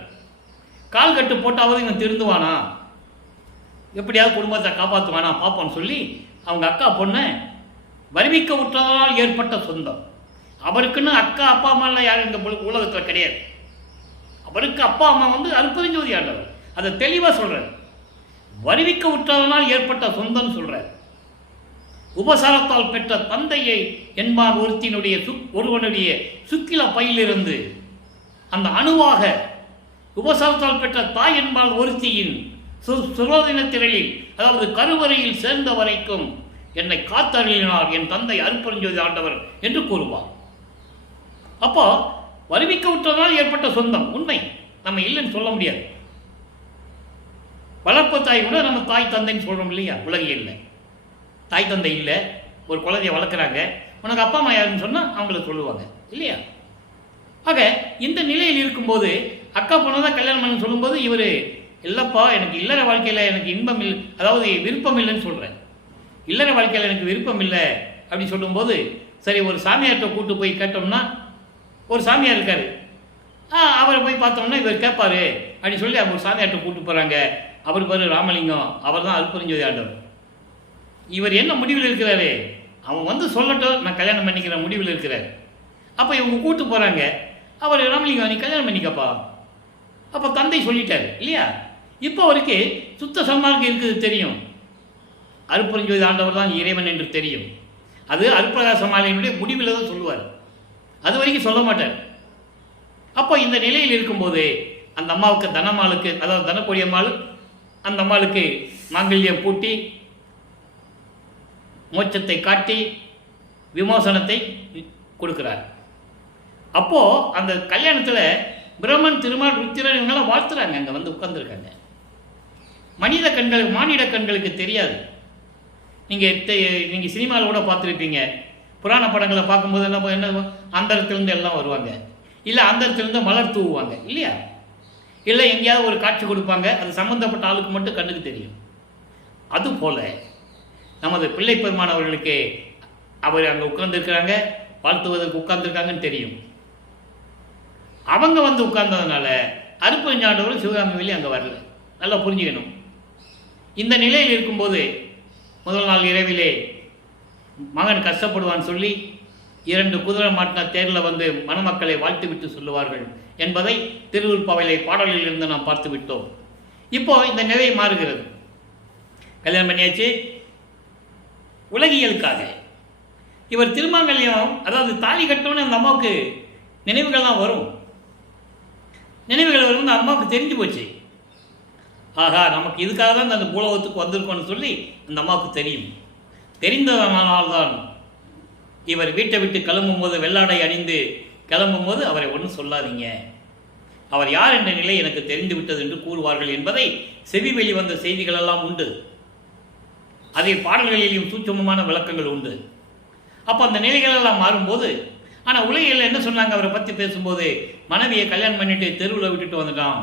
கால் கட்டு போட்டாவது இவன் திருந்துவானா, எப்படியாவது குடும்பத்தை காப்பாற்றுவானா பார்ப்போன்னு சொல்லி அவங்க அக்கா பொண்ணை வருவிக்க விட்டதால் ஏற்பட்ட சொந்தம். அவருக்குன்னு அக்கா அப்பா அம்மாலாம் யாரும் இந்த உலகத்தில் கிடையாது. அவருக்கு அப்பா அம்மா வந்து அருட்பெருஞ்சோதி ஆண்டவர். அதை தெளிவாக சொல்கிறார். வருவிக்க விட்டதனால் ஏற்பட்ட சொந்தம் சொல்கிறார். உபசாரத்தால் பெற்ற தந்தையை என்பான் ஒருவனுடைய சுக்கில பையிலிருந்து அந்த அணுவாக உபசாரத்தால் பெற்ற தாய் என்பால் ஒருத்தியின் சுரோதின திரளில், அதாவது கருவறையில் சேர்ந்த வரைக்கும் என்னை காத்தருளினார் என் தந்தை அருட்பெருஞ்சோதி ஆண்டவர் என்று கூறுவார். அப்போ வருவிக்க விட்டதால் ஏற்பட்ட சொந்தம் உண்மை, நம்ம இல்லைன்னு சொல்ல முடியாது. வளர்ப்பு தாய் கூட நம்ம தாய் தந்தைன்னு சொல்கிறோம் இல்லையா? உலகில் தாய் தந்தை இல்லை, ஒரு குழந்தைய வளர்க்குறாங்க, உனக்கு அப்பா அம்மா யாருன்னு சொன்னால் அவங்கள சொல்லுவாங்க இல்லையா? ஆக இந்த நிலையில் இருக்கும்போது அக்கா பொண்ணை தான் கல்யாணம் பண்ண சொல்லும்போது இவர் இல்லைப்பா, எனக்கு இல்லற வாழ்க்கையில் எனக்கு இன்பம் இல்லை, அதாவது விருப்பம் இல்லைன்னு சொல்கிறேன். இல்லற வாழ்க்கையில் எனக்கு விருப்பம் இல்லை அப்படி சொல்லும்போது, சரி ஒரு சாமியார்கிட்ட கூப்பிட்டு போய் கேட்டோம்னா, ஒரு சாமியார் இருக்கார், அவரை போய் பார்த்தோம்னா இவர் கேட்பார் அப்படின்னு சொல்லி அவங்க ஒரு சாமியார்கிட்ட கூப்பிட்டு போகிறாங்க. அவர் பேர் ராமலிங்கம், அவர் தான் அருட்பெருஞ்சோதி ஆண்டவர். இவர் என்ன முடிவில் இருக்கிறாரு? அவன் வந்து சொல்லட்டும், நான் கல்யாணம் பண்ணிக்கிற முடிவில் இருக்கிறார். அப்போ இவங்க கூப்பிட்டு போகிறாங்க. அவர் ராமலிங்கம், நீ கல்யாணம் பண்ணிக்கப்பா. அப்போ தந்தை சொல்லிட்டார் இல்லையா? இப்போ அவருக்கு சுத்த சன்மார்க்கம் இருக்குது தெரியும், அருட்பெருஞ்சோதி ஆண்டவர் தான் இறைவன் என்று தெரியும். அது அருட்பிரகாச மாலையினுடைய முடிவில் தான் சொல்லுவார், அது வரைக்கும் சொல்ல மாட்டார். அப்போ இந்த நிலையில் இருக்கும்போது அந்த அம்மாவுக்கு தனமாளுக்கு, அதாவது தனக்கொடி அம்மாள், அந்த அம்மாளுக்கு மாங்கல்யம் பூட்டி மோட்சத்தை காட்டி விமோசனத்தை கொடுக்கிறார். அப்போது அந்த கல்யாணத்தில் பிரம்மன், திருமால், ருத்திரன் இவங்கெல்லாம் வாழ்த்துறாங்க. அங்கே வந்து உட்கார்ந்துருக்காங்க. மனித கண்களுக்கு, மானிட கண்களுக்கு தெரியாது. நீங்கள் சினிமாவில் கூட பார்த்துருப்பீங்க, புராண படங்களை பார்க்கும்போது என்ன அந்தரத்துலேருந்து எல்லாம் வருவாங்க, இல்லை அந்தரத்துலேருந்து மலர் தூவுவாங்க இல்லையா? இல்லை எங்கேயாவது ஒரு காட்சி கொடுப்பாங்க, அது சம்மந்தப்பட்ட ஆளுக்கு மட்டும் கண்ணுக்கு தெரியும். அதுபோல் நமது பிள்ளை பெருமான் அவர்களுக்கு அவர் அங்கே உட்கார்ந்துருக்கிறாங்க, வாழ்த்துவதற்கு உட்கார்ந்துருக்காங்கன்னு தெரியும். அவங்க வந்து உட்கார்ந்ததுனால அருட்பெருஞ்சாண்டவரும் சிவகாமி வெளியே அங்கே வரல. நல்லா புரிஞ்சுக்கணும். இந்த நிலையில் இருக்கும்போது முதல் நாள் இரவிலே மகன் கஷ்டப்படுவான்னு சொல்லி 2 குதிரை மாட்டின தேரில் வந்து மணமக்களை வாழ்த்து விட்டு சொல்லுவார்கள் என்பதை திருவுருப்பாவையிலே பாடலில் இருந்து நாம் பார்த்து விட்டோம். இப்போ இந்த நிலை மாறுகிறது. கல்யாணம் பண்ணியாச்சு. உலகியலுக்காக இவர் திருமாங்கல்யம், அதாவது தாலி கட்டணும்னு அந்த அம்மாவுக்கு நினைவுகள்லாம் வரும். நினைவுகள் வரும். அந்த அம்மாவுக்கு தெரிஞ்சு போச்சு, ஆகா நமக்கு இதுக்காக தான் அந்த பூலோகத்துக்கு வந்திருக்கோன்னு சொல்லி அந்த அம்மாவுக்கு தெரியும். தெரிந்ததனால்தான் இவர் வீட்டை விட்டு கிளம்பும் போது, வெள்ளாடை அணிந்து கிளம்பும் போது அவரை ஒன்றும் சொல்லாதீங்க, அவர் யார் என்ற நிலை எனக்கு தெரிந்து விட்டது என்று கூறுவார்கள் என்பதை செவி வெளிவந்த செய்திகளெல்லாம் உண்டு. அதே பாடல்களிலும் சூட்சமமான விளக்கங்கள் உண்டு. அப்போ அந்த நிலைகளெல்லாம் மாறும்போது, ஆனால் உலகில் என்ன சொன்னாங்க அவரை பற்றி பேசும்போது, மனைவியை கல்யாணம் பண்ணிட்டு தெருவில் விட்டுட்டு வந்துட்டான்,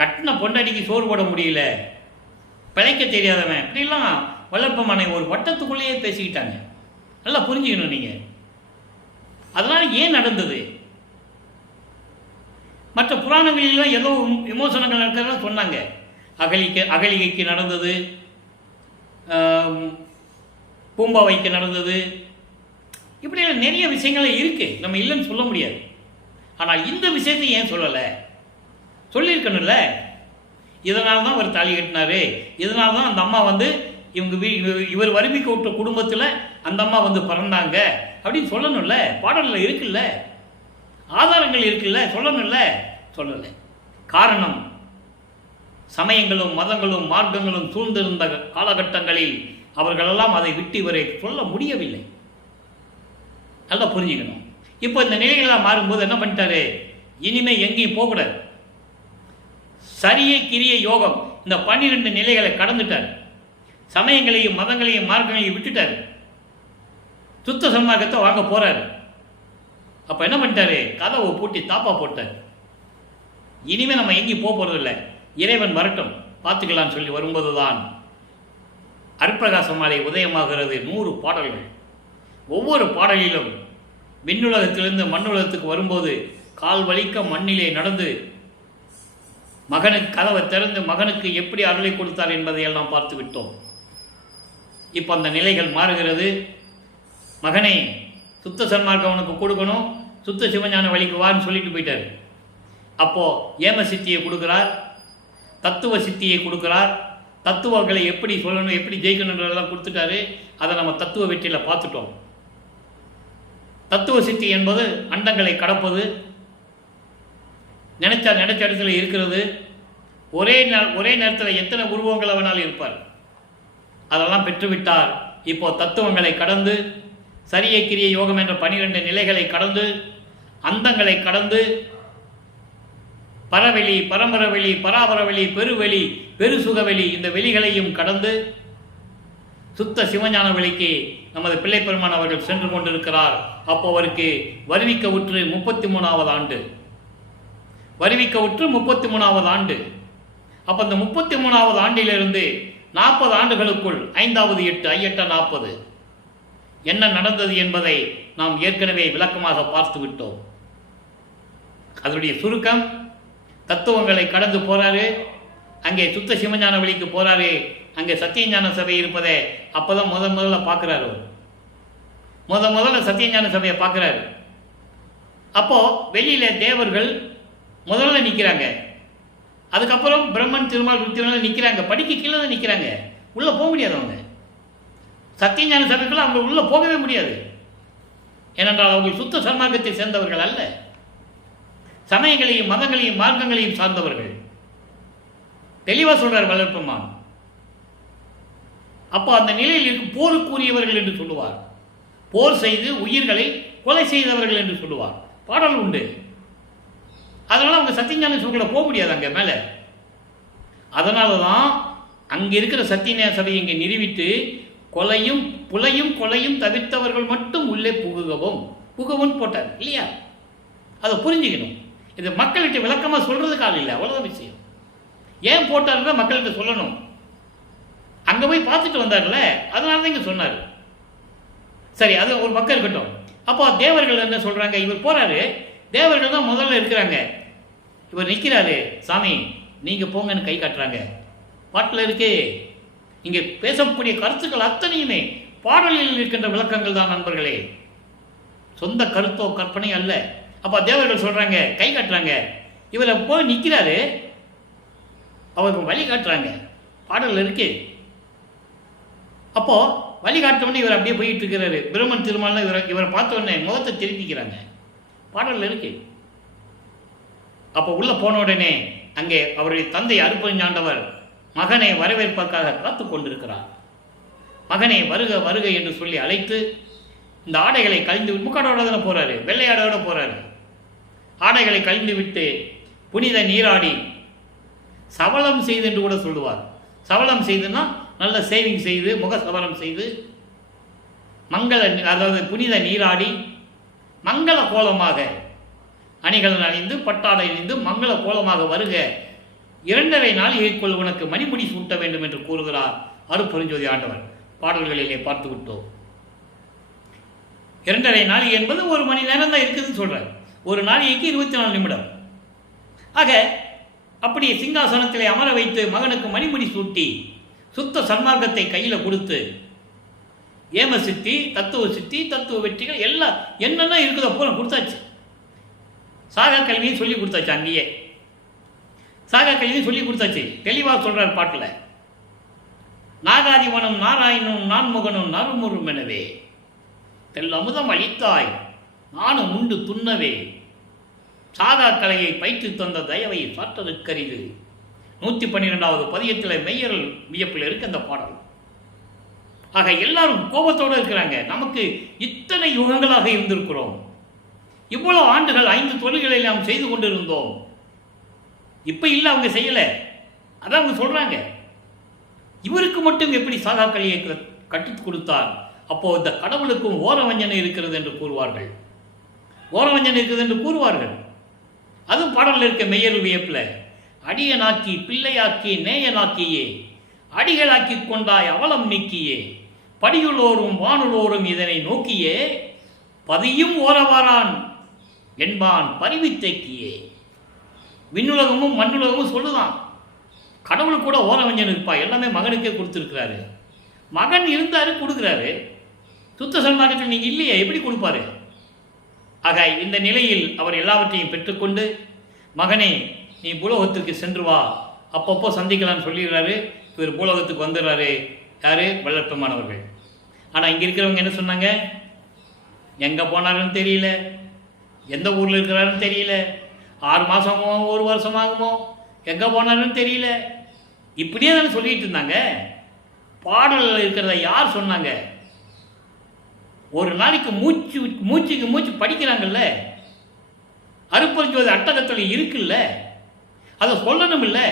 கட்டின பொண்டாட்டிக்கு சோறு போட முடியல, பிழைக்க தெரியாதவன், இப்படிலாம் வளர்ப்பமான ஒரு வட்டத்துக்குள்ளேயே பேசிக்கிட்டாங்க. நல்லா புரிஞ்சுக்கணும் நீங்கள். அதனால் ஏன் நடந்தது? மற்ற புராணங்களிலாம் ஏதோ விமோசனங்கள் நடக்கிறதா சொன்னாங்க. அகலிகைக்கு நடந்தது, பூம்பாவைக்கு நடந்தது, இப்படியெல்லாம் நிறைய விஷயங்கள் இருக்குது, நம்ம இல்லைன்னு சொல்ல முடியாது. ஆனால் இந்த விஷயத்தை ஏன் சொல்லலை? சொல்லியிருக்கணும்ல. இதனால தான் அவர் தாலி கட்டினாரு, இதனால தான் அந்த அம்மா வந்து இவர் வறுமைக்கு விட்ட குடும்பத்தில் அந்த அம்மா வந்து பிறந்தாங்க அப்படின்னு சொல்லணும்ல. பாடலில் இருக்குல்ல, ஆதாரங்கள் இருக்குல்ல, சொல்லணும்ல. சொல்லலை. காரணம், சமயங்களும் மதங்களும் மார்க்கங்களும் சூழ்ந்திருந்த காலகட்டங்களில் அவர்களெல்லாம் அதை விட்டு இவரை சொல்ல முடியவில்லை. நல்லா புரிஞ்சுக்கணும். இப்போ இந்த நிலைகளாக மாறும்போது என்ன பண்ணிட்டாரு? இனிமே எங்கேயும் போகக்கூடாது. சரியை கிரிய யோகம் இந்த 12 நிலைகளை கடந்துட்டார். சமயங்களையும் மதங்களையும் மார்க்கங்களையும் விட்டுட்டார். சுத்த சன்மார்க்கத்தை வாங்க போறாரு. அப்போ என்ன பண்ணிட்டாரு, கதவை பூட்டி தாப்பா போட்டார். இனிமேல் நம்ம எங்கேயும் போகிறதில்லை, இறைவன் வரட்டும் பார்த்துக்கலான்னு சொல்லி வரும்போது தான் அருட்பிரகாச மாலை உதயமாகிறது. 100 பாடல்கள். ஒவ்வொரு பாடலிலும் விண்ணுலகத்திலிருந்து மண்ணுலகத்துக்கு வரும்போது கால் வலிக்க மண்ணிலே நடந்து மகனுக்கு கதவை திறந்து மகனுக்கு எப்படி அருளை கொடுத்தார் என்பதையெல்லாம் பார்த்து விட்டோம். இப்போ அந்த நிலைகள் மாறுகிறது. மகனே, சுத்த சன்மார்க்கம் அவனுக்கு கொடுக்கணும், சுத்த சிவஞான வழிக்கு வான்னு சொல்லிட்டு போயிட்டார். அப்போது ஏம சித்தியை கொடுக்குறார், தத்துவ சித்தியை கொடுக்குறார். தத்துவங்களை எப்படி சொல்லணும், எப்படி ஜெயிக்கணுன்றதெல்லாம் கொடுத்துட்டாரு. அதை நம்ம தத்துவ வெற்றியில் பார்த்துட்டோம். தத்துவ சித்தி என்பது அண்டங்களை கடப்பது, நினைச்ச இடத்துல இருக்கிறது. ஒரே நேரத்தில் எத்தனை உருவங்களை வேணாலும் இருப்பார். அதெல்லாம் பெற்றுவிட்டார். இப்போ தத்துவங்களை கடந்து சரிய கிரிய யோகம் என்ற 12 நிலைகளை கடந்து அந்தங்களை கடந்து பரவெளி, பரம்பரவெளி, பராபரவெளி, பெருவெளி, பெருசுகவெளி, இந்த வெளிகளையும் கடந்து சுத்த சிவஞான வெளிக்கு நமது பிள்ளை பெருமான் அவர்கள் சென்று கொண்டிருக்கிறார். அப்போ அவருக்கு வருவிக்க உற்று 33வது ஆண்டு. வருவிக்க உற்று 33வது ஆண்டு. அப்போ அந்த 33வது ஆண்டிலிருந்து 40 ஆண்டுகளுக்குள் 5வது 8 ஐயட்ட 40 என்ன நடந்தது என்பதை நாம் ஏற்கனவே விளக்கமாக பார்த்து விட்டோம். அதனுடைய சுருக்கம், தத்துவங்களை கடந்து போறாரு, அங்கே சுத்த சிவஞான வழிக்கு போறாரு, அங்கே சத்தியஞான சபை இருப்பதை அப்போதான் முதல்ல பார்க்குறாரு. முதல்ல சத்தியஞான சபையை பார்க்குறாரு. அப்போ வெளியில தேவர்கள் முதல்ல நிற்கிறாங்க. அதுக்கப்புறம் பிரம்மன், திருமால், ருத்திரன் நிற்கிறாங்க. படிக்க கீழே தான் நிற்கிறாங்க. உள்ளே போக முடியாது. அவங்க சத்தியஞான சபைக்குள்ள அவங்க உள்ளே போகவே முடியாது. ஏனென்றால் அவர்கள் சுத்த சன்மார்க்கத்தை சேர்ந்தவர்கள் அல்ல, சமயங்களையும் மதங்களையும் மார்க்கங்களையும் சார்ந்தவர்கள். தெளிவாக சொல்றார் வளர்ப்பமான். அப்போ அந்த நிலையில் இருக்கும் போருக்குரியவர்கள் என்று சொல்லுவார். போர் செய்து உயிர்களை கொலை செய்தவர்கள் என்று சொல்லுவார். பாடல் உண்டு. அதனால அவங்க சத்தியஞான சபைக்குள்ள போக முடியாது அங்கே மேலே. அதனால தான் அங்கே இருக்கிற சத்தியஞான சபையை இங்கே நிறுவிட்டு கொலையும் புலையும் கொலையும் தவிர்த்தவர்கள் மட்டும் உள்ளே புகவும் போட்டார் இல்லையா? அதை புரிஞ்சுக்கணும். இது மக்கள்கிட்ட விளக்கமாக சொல்றதுக்காக இல்லை, அவ்வளோதான் விஷயம். ஏன் போட்டாருன்னா மக்கள்கிட்ட சொல்லணும். அங்கே போய் பார்த்துட்டு வந்தார்ல, அதனால தான் இங்கே சொன்னார். சரி, அது ஒரு பக்கம் இருக்கட்டும். அப்போ தேவர்கள் என்ன சொல்றாங்க, இவர் போறாரு, தேவர்கள் தான் முதல்ல இருக்கிறாங்க, இவர் நிற்கிறாரு. சாமி நீங்க போங்கன்னு கை காட்டுறாங்க. பாட்டில் இருக்கு. இங்கே பேசக்கூடிய கருத்துக்கள் அத்தனையுமே பாடலில் இருக்கின்ற விளக்கங்கள் தான் நண்பர்களே, சொந்த கருத்தோ கற்பனை அல்ல. அப்போ தேவர்கள் சொல்றாங்க, கை காட்டுறாங்க, இவரை போய் நிற்கிறாரு, அவருக்கு வழி காட்டுறாங்க. பாடல் இருக்கு. அப்போ வழிகாட்டவொடனே இவர் அப்படியே போயிட்டு இருக்கிறாரு. பிரம்மன் திருமால் இவரை பார்த்த உடனே முகத்தை திருப்பிக்கிறாங்க. பாடல் இருக்கு. அப்போ உள்ள போன உடனே அங்கே அவருடைய தந்தை அருட்பெருஞ்சாண்டவர் மகனை வரவேற்பதற்காக காத்து கொண்டிருக்கிறார். மகனை வருக வருக என்று சொல்லி அழைத்து இந்த ஆடைகளை கழிந்து முக்காடோட தானே போறாரு, வெள்ளையாடோட போறாரு. ஆடைகளை கழிந்து விட்டு புனித நீராடி சவளம் செய்து என்று கூட சொல்லுவார். சவளம் செய்துன்னா நல்ல சேவிங் செய்து முக சவரம் செய்து மங்கள, அதாவது புனித நீராடி மங்கள கோலமாக அணிகள் அணிந்து பட்டாடை அணிந்து மங்கள கோலமாக வருக, 2.5 நாளிகைக்குள் உனக்கு மணிமுடி சூட்ட வேண்டும் என்று கூறுகிறார் அருட்பெருஞ்சோதி ஆண்டவர். பாடல்களிலே பார்த்து விட்டோம். 2.5 நாளிகை என்பது 1 மணி நேரம் தான் இருக்குதுன்னு சொல்றார். ஒரு நாளிகைக்கு 24 நிமிடம். ஆக அப்படி சிங்காசனத்திலே அமர வைத்து மகனுக்கு மணிமுடி சூட்டி சுத்த சன்மார்க்கத்தை கையில் கொடுத்து ஏம சித்தி, தத்துவ சித்தி, தத்துவ வெற்றிகள் எல்லாம் என்னென்ன இருக்குதோ பூரா கொடுத்தாச்சு. சாகா கல்வியும் சொல்லி கொடுத்தாச்சு. அங்கேயே சாகா கல்வியும் சொல்லி கொடுத்தாச்சு. தெளிவாக சொல்றார் பாட்டில், நாகாதிவனும் நாராயணும் நான்முகனும் நறுமுறும் எனவே தெல்லமுதம் அளித்தாய் நானும் உண்டு துண்ணவே சாகா கலையை பயிற்று தந்த தயவை சாற்றதுக்கரிது. 112வது பதியத்தில் மெய்யல் வியப்பில் இருக்கு அந்த பாடல். ஆக எல்லாரும் கோபத்தோடு இருக்கிறாங்க. நமக்கு இத்தனை யுகங்களாக இருந்திருக்கிறோம், இவ்வளவு ஆண்டுகள் 5 தொழில்களை நாம் செய்து கொண்டிருந்தோம், இப்ப இல்லை அவங்க செய்யல. அதான் அவங்க சொல்றாங்க, இவருக்கு மட்டும் எப்படி சாகா கலையை கற்றுக் கொடுத்தார்? அப்போ இந்த கடவுளுக்கும் ஓரவஞ்சனை இருக்கிறது என்று கூறுவார்கள். ஓரவஞ்சன் இருக்குது என்று கூறுவார்கள். அதுவும் பாடலில் இருக்க மெய்யருள் வியப்பில், அடியனாக்கி பிள்ளையாக்கி நேயனாக்கியே அடிகளாக்கி கொண்டாய் அவலம் நீக்கியே படியுள்ளோரும் வானுள்ளோரும் இதனை நோக்கியே பதியும் ஓரவாரான் என்பான் பரிவித்தைக்கியே. விண்ணுலகமும் மண்ணுலகமும் சொல்லுதான், கடவுள் கூட ஓரவஞ்சன் இருப்பா, எல்லாமே மகனுக்கே கொடுத்துருக்கிறாரு. மகன் இருந்தாரு கொடுக்குறாரு, சுத்த சன்மார்க்கத்தில் நீங்கள் இல்லையே எப்படி கொடுப்பாரு? ஆக இந்த நிலையில் அவர் எல்லாவற்றையும் பெற்றுக்கொண்டு, மகனே நீ பூலோகத்திற்கு சென்று வா, அப்பப்போ சந்திக்கலான்னு சொல்லிடுறாரு. இவர் பூலோகத்துக்கு வந்துடுறாரு. யார்? வல்லற்பமானவர்கள். ஆனால் இங்கே இருக்கிறவங்க என்ன சொன்னாங்க? எங்கே போனாருன்னு தெரியல, எந்த ஊரில் இருக்கிறாருன்னு தெரியல, 6 மாதமோ 1 வருஷமாகுமோ, எங்கே போனாருன்னு தெரியல, இப்படியே தானே சொல்லிட்டு இருந்தாங்க. பாடலில் இருக்கிறத யார் சொன்னாங்க? ஒரு நாளைக்கு மூச்சுக்கு மூச்சு படிக்கிறாங்கல்ல, அருப்பெருஞ்சோதி அட்டகத்தில் இருக்குல்ல, அதை சொல்லணும் இல்லை,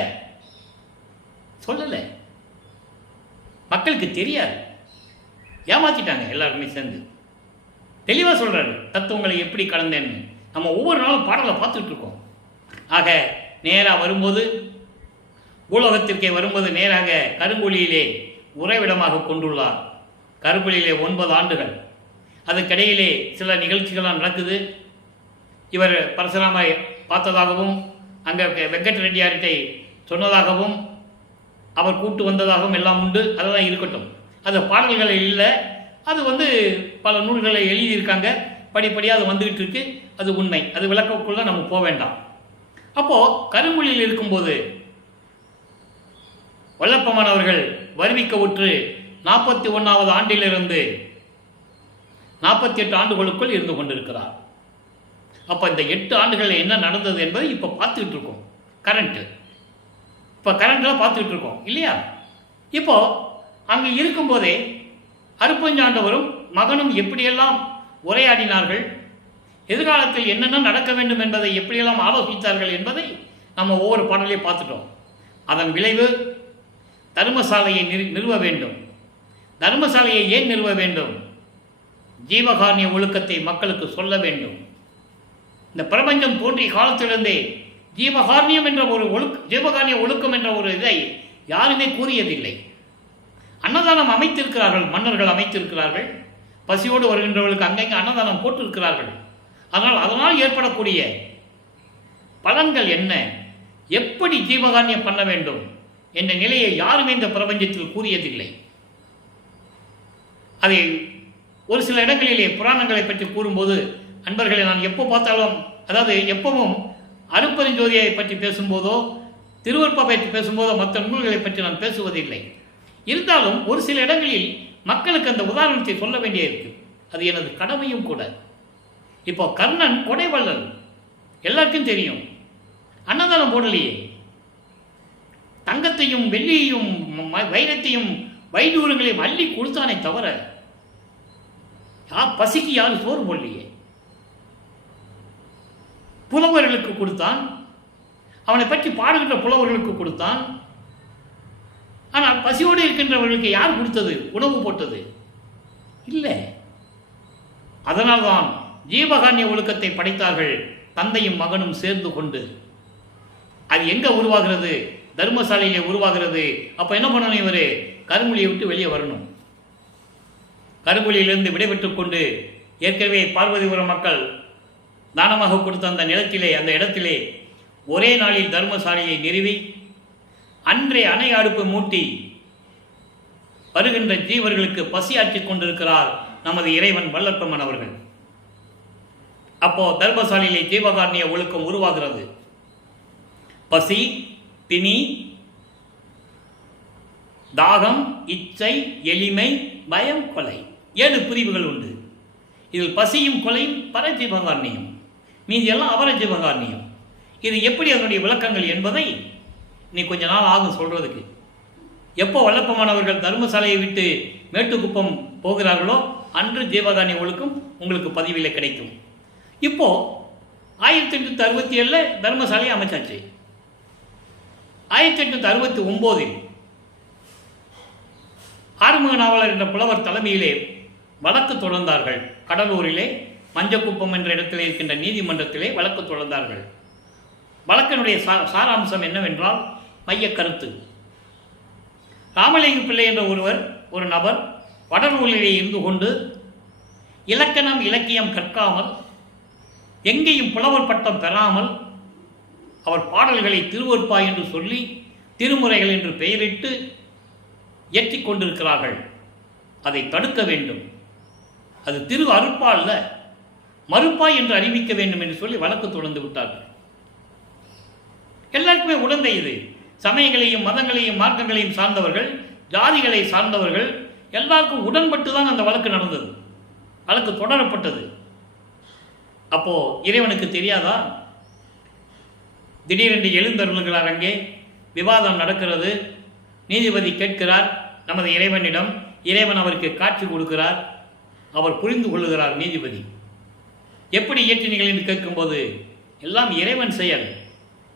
சொல்லலை. மக்களுக்கு தெரியாது, ஏமாற்றிட்டாங்க எல்லாருமே சேர்ந்து. தெளிவாக சொல்கிறாரு தத்துவங்களை எப்படி கலந்தேன்னு. நம்ம ஒவ்வொரு நாளும் பாடலை பார்த்துட்டு இருக்கோம். ஆக நேராக வரும்போது, பூலோகத்திற்கே வரும்போது நேராக கருங்குழியிலே உறைவிடமாக கொண்டுள்ளார். கருங்குழியிலே 9 ஆண்டுகள். அதுக்கிடையிலே சில நிகழ்ச்சிகள்லாம் நடக்குது. இவர் பரசுராமை பார்த்ததாகவும், அங்கே வெங்கட் ரெட்டியார்கிட்ட சொன்னதாகவும், அவர் கூட்டு வந்ததாகவும் எல்லாம் உண்டு. அதெல்லாம் இருக்கட்டும், அது பாடல்கள் இல்லை, அது பல நூல்களை எழுதியிருக்காங்க, படிப்படியாக அது வந்துகிட்டு இருக்கு, அது உண்மை. அது விளக்கக்குள்ள நம்ம போக வேண்டாம். அப்போது கருங்குழியில் இருக்கும்போது வல்லப்பமானவர்கள் வருவிக்க உற்று 41வது ஆண்டிலிருந்து 48 ஆண்டுகளுக்குள் இருந்து கொண்டிருக்கிறார். அப்போ இந்த 8 ஆண்டுகளில் என்ன நடந்தது என்பதை இப்போ பார்த்துக்கிட்டு இருக்கோம். கரண்ட்டில் பார்த்துக்கிட்டு இருக்கோம் இல்லையா? இப்போது அங்கே இருக்கும்போதே அருப்பஞ்சாண்டவரும் மகனும் எப்படியெல்லாம் உரையாடினார்கள், எதிர்காலத்தில் என்னென்ன நடக்க வேண்டும் என்பதை எப்படியெல்லாம் ஆலோசித்தார்கள் என்பதை நம்ம ஒவ்வொரு பாடலையும் பார்த்துட்டோம். அதன் விளைவு தர்மசாலையை நிறுவ வேண்டும். தர்மசாலையை ஏன் நிறுவ வேண்டும்? ஜீவகாருண்ய ஒழுக்கத்தை மக்களுக்கு சொல்ல வேண்டும். இந்த பிரபஞ்சம் தோன்றிய காலத்திலிருந்தே ஜீவகாருண்யம் என்ற ஒரு ஜீவகாருண்ய ஒழுக்கம் என்ற ஒரு இதை யாருமே கூறியதில்லை. அன்னதானம் அமைத்திருக்கிறார்கள், மன்னர்கள் அமைத்திருக்கிறார்கள். பசியோடு வருகின்றவர்களுக்கு அங்கங்கே அன்னதானம் போட்டிருக்கிறார்கள். அதனால் ஏற்படக்கூடிய பலன்கள் என்ன, எப்படி ஜீவகாருண்யம் பண்ண வேண்டும் என்ற நிலையை யாருமே இந்த பிரபஞ்சத்தில் கூறியதில்லை. அதை ஒரு சில இடங்களிலே புராணங்களை பற்றி கூறும்போது, அன்பர்களை நான் எப்போ பார்த்தாலும், அதாவது எப்பவும் அருப்பெருஞ்சோதியை பற்றி பேசும்போதோ திருவருட்பா பற்றி பேசும்போதோ மற்ற நூல்களை பற்றி நான் பேசுவதில்லை. இருந்தாலும் ஒரு சில இடங்களில் மக்களுக்கு அந்த உதாரணத்தை சொல்ல வேண்டியிருக்கு. அது எனது கடமையும் கூட. இப்போ கர்ணன் கொடைவள்ளல் எல்லாருக்கும் தெரியும். அன்னதானம் போடலையே, தங்கத்தையும் வெள்ளியையும் வைரத்தையும் வைடூரங்களையும் அள்ளி கொடுத்தானே தவிர பசிக்கு யாரும் சோறு போடலையே. புலவர்களுக்கு கொடுத்தான், அவனை பற்றி பாடுகின்ற புலவர்களுக்கு கொடுத்தான். ஆனால் பசியோடு இருக்கின்றவர்களுக்கு யார் கொடுத்தது, உணவு போட்டது? இல்லை. அதனால்தான் ஜீவகாருண்ய ஒழுக்கத்தை படைத்தார்கள், தந்தையும் மகனும் சேர்ந்து கொண்டு. அது எங்கே உருவாகிறது? தர்மசாலையிலே உருவாகிறது. அப்போ என்ன பண்ணணும்? இவர் கருங்குழியை விட்டு வெளியே வரணும். கருங்குழியிலிருந்து விடைபெற்றுக் கொண்டு ஏற்கனவே பார்வதிபுரம் மக்கள் தானமாக கொடுத்த அந்த நிலத்திலே, அந்த இடத்திலே ஒரே நாளில் தர்மசாலையை நிறுவி அன்றே அணை அடுப்பு மூட்டி வருகின்ற ஜீவர்களுக்கு பசியாற்றிக் கொண்டிருக்கிறார் நமது இறைவன் வல்லற்பமன் அவர்கள். அப்போ தர்மசாலையிலே ஜீவகாருண்ய ஒழுக்கம் உருவாகிறது. பசி, பிணி, தாகம், இச்சை, எளிமை, பயம், கொலை, 7 பிரிவுகள் உண்டு. இதில் பசியும் கொலையும் பரஜீவகாருண்யம், மீதி எல்லாம் அவரஜீவகாருண்யம். இது எப்படி அதனுடைய விளக்கங்கள் என்பதை நீ கொஞ்ச நாள் ஆகும் சொல்றதுக்கு. எப்போ வல்லப்பமானவர்கள் தர்மசாலையை விட்டு மேட்டுக்குப்பம் போகிறார்களோ அன்று ஜீவகாருண்ய ஒழுக்கம் உங்களுக்கு பதிவிலே கிடைக்கும். இப்போ 1867 தர்மசாலையை அமைச்சாச்சு. 1869 ஆறுமுக நாவலர் என்ற புலவர் தலைமையிலே வழக்கு தொடர்ந்தார்கள். கடலூரிலே மஞ்சக்குப்பம் என்ற இடத்தில் இருக்கின்ற நீதிமன்றத்திலே வழக்கு தொடர்ந்தார்கள். வழக்கினுடைய சாராம்சம் என்னவென்றால், மைய கருத்து, ராமலிங்க பிள்ளை என்ற ஒரு நபர் வடநூலிலே இருந்து கொண்டு இலக்கணம் இலக்கியம் கற்காமல், எங்கேயும் புலவர் பட்டம் பெறாமல், அவர் பாடல்களை திருவருட்பா என்று சொல்லி திருமுறைகள் என்று பெயரிட்டு ஏற்றிக் கொண்டிருக்கிறார்கள். அதை தடுக்க வேண்டும். அது திரு அருட்பா அல்ல, மறுப்பா என்று அறிவிக்க வேண்டும் என்று சொல்லி வழக்கு தொடர்ந்து விட்டார்கள். எல்லாருக்குமே உடந்தை இது. சமயங்களையும் மதங்களையும் மார்க்கங்களையும் சார்ந்தவர்கள், ஜாதிகளை சார்ந்தவர்கள் எல்லாருக்கும் உடன்பட்டு தான் அந்த வழக்கு நடந்தது, வழக்கு தொடரப்பட்டது. அப்போ இறைவனுக்கு தெரியாதா? திடீரென்று எழுந்தருளுகிறார். அங்கே விவாதம் நடக்கிறது. நீதிபதி கேட்கிறார் நமது இறைவனிடம். இறைவன் அவருக்கு காட்சி கொடுக்கிறார். அவர் புரிந்து கொள்ளுகிறார். நீதிபதி, எப்படி இயற்றினீர்கள் என்று கேட்கும்போது, எல்லாம் இறைவன் செயல்,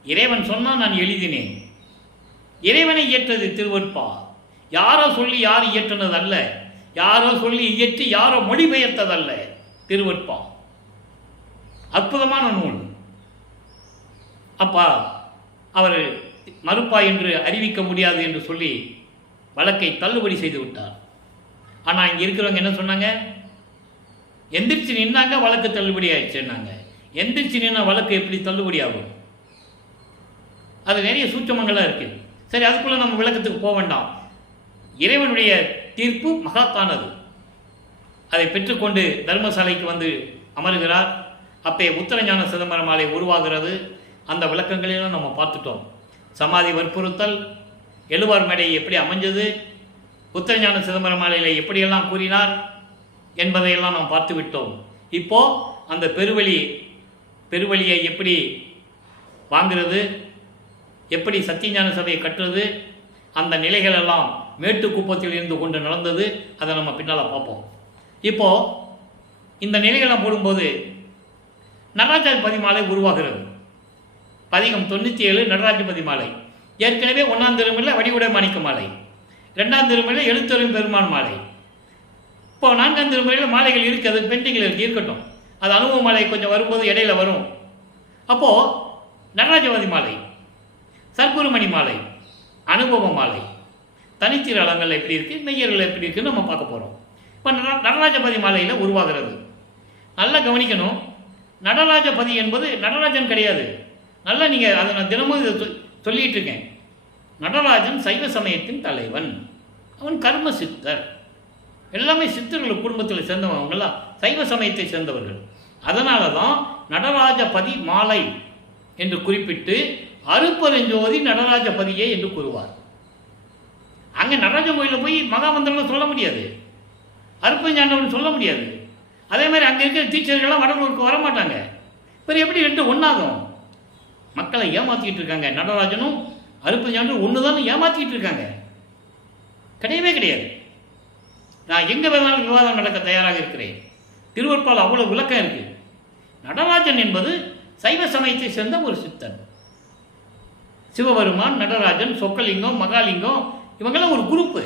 இறைவன் சொன்னால் நான் எழுதினேன், இறைவனை இயற்றது திருவருட்பா, யாரோ சொல்லி யார் இயற்றினது அல்ல, யாரோ சொல்லி இயற்றி யாரோ மொழிபெயர்த்ததல்ல, திருவருட்பா அற்புதமான நூல். அப்பா அவர் மறுப்பா என்று அறிவிக்க முடியாது என்று சொல்லி வழக்கை தள்ளுபடி செய்து விட்டார். ஆனால் இங்கே இருக்கிறவங்க என்ன சொன்னாங்க? எந்திரிச்சு நின்னாங்க, வழக்கு தள்ளுபடி ஆயிடுச்சுன்னாங்க. எந்திரிச்சு நின்னா வழக்கு எப்படி தள்ளுபடி ஆகும்? அது நிறைய சூட்சமங்களாக இருக்குது. சரி, அதுக்குள்ளே நம்ம விளக்கத்துக்கு போக வேண்டாம். இறைவனுடைய தீர்ப்பு மகத்தானது. அதை பெற்றுக்கொண்டு தர்மசாலைக்கு வந்து அமருகிறார். அப்பே உத்தரஞான சிதம்பர மாலை உருவாகிறது. அந்த விளக்கங்களெல்லாம் நம்ம பார்த்துட்டோம். சமாதி வற்புறுத்தல், எழுவார் மேடை எப்படி அமைஞ்சது, உத்தரஞான சிதம்பர மாலையில் எப்படியெல்லாம் கூறினார் என்பதையெல்லாம் நாம் பார்த்து விட்டோம். இப்போது அந்த பெருவழியை எப்படி வாங்கிறது, எப்படி சத்தியஞான சபையை கட்டுறது, அந்த நிலைகளெல்லாம் மேட்டுக்குப்பத்தில் இருந்து கொண்டு நடந்தது. அதை நம்ம பின்னால் பார்ப்போம். இப்போது இந்த நிலைகளை போடும்போது நடராஜாதிபதி மாலை உருவாகிறது. பதிகம் 97 நடராஜபதி மாலை. ஏற்கனவே 1ஆம் திருமுறையில் வடிவுடை மாணிக்க மாலை, 2ஆம் திருமுறையில் எழுத்தரும் பெருமான் மாலை. இப்போ 4ஆம் திருமுறையில் மாலைகள் இருக்குது, அது பெண்டிங்கில் இருக்கட்டும். அது அனுபவ மாலை கொஞ்சம் வரும்போது இடையில வரும். அப்போது நடராஜபதி மாலை, சர்க்குருமணி மாலை, அனுபவ மாலை, தனித்திரு அளங்கள் எப்படி இருக்குது, மெய்யர்கள் எப்படி இருக்குன்னு நம்ம பார்க்க போகிறோம். இப்போ நடராஜபதி மாலையில் உருவாகிறது. நல்லா கவனிக்கணும். நடராஜபதி என்பது நடராஜன் கிடையாது. நல்லா நீங்கள் அதை நான் தினமும் இதை சொல்லிகிட்டு இருக்கேன். நடராஜன் சைவ சமயத்தின் தலைவன். அவன் கர்ம சித்தர். எல்லாமே சித்தர்கள் குடும்பத்தில் சேர்ந்தவங்களாம் சைவ சமயத்தை சேர்ந்தவர்கள். அதனால தான் நடராஜபதி மாலை என்று குறிப்பிட்டு அருப்பெருஞ்சோதி நடராஜபதியே என்று கூறுவார். அங்கே நடராஜ கோயிலில் போய் மகாமந்திரம் சொல்ல முடியாது, அருப்பெருஞ்சாண்டவன் சொல்ல முடியாது. அதே மாதிரி அங்கே இருக்கிற டீச்சர்கள்லாம் வடலூருக்கு வரமாட்டாங்க. இப்போ எப்படி ரெண்டு ஒன்றாகும்? மக்களை ஏமாற்றிக்கிட்டு இருக்காங்க. நடராஜனும் அருப்பெருஞ்சாண்டவனும் ஒன்று தான் ஏமாற்றிக்கிட்டு இருக்காங்க. கிடையவே கிடையாது. நான் எங்கே வேணாலும் விவாதம் நடக்க தயாராக இருக்கிறேன். திருவருட்பால் அவ்வளோ விளக்கம் இருக்குது. நடராஜன் என்பது சைவ சமயத்தை சேர்ந்த ஒரு சித்தன். சிவபெருமான், நடராஜன், சொக்கலிங்கம், மகாலிங்கம் இவங்கெல்லாம் ஒரு குரூப்பு.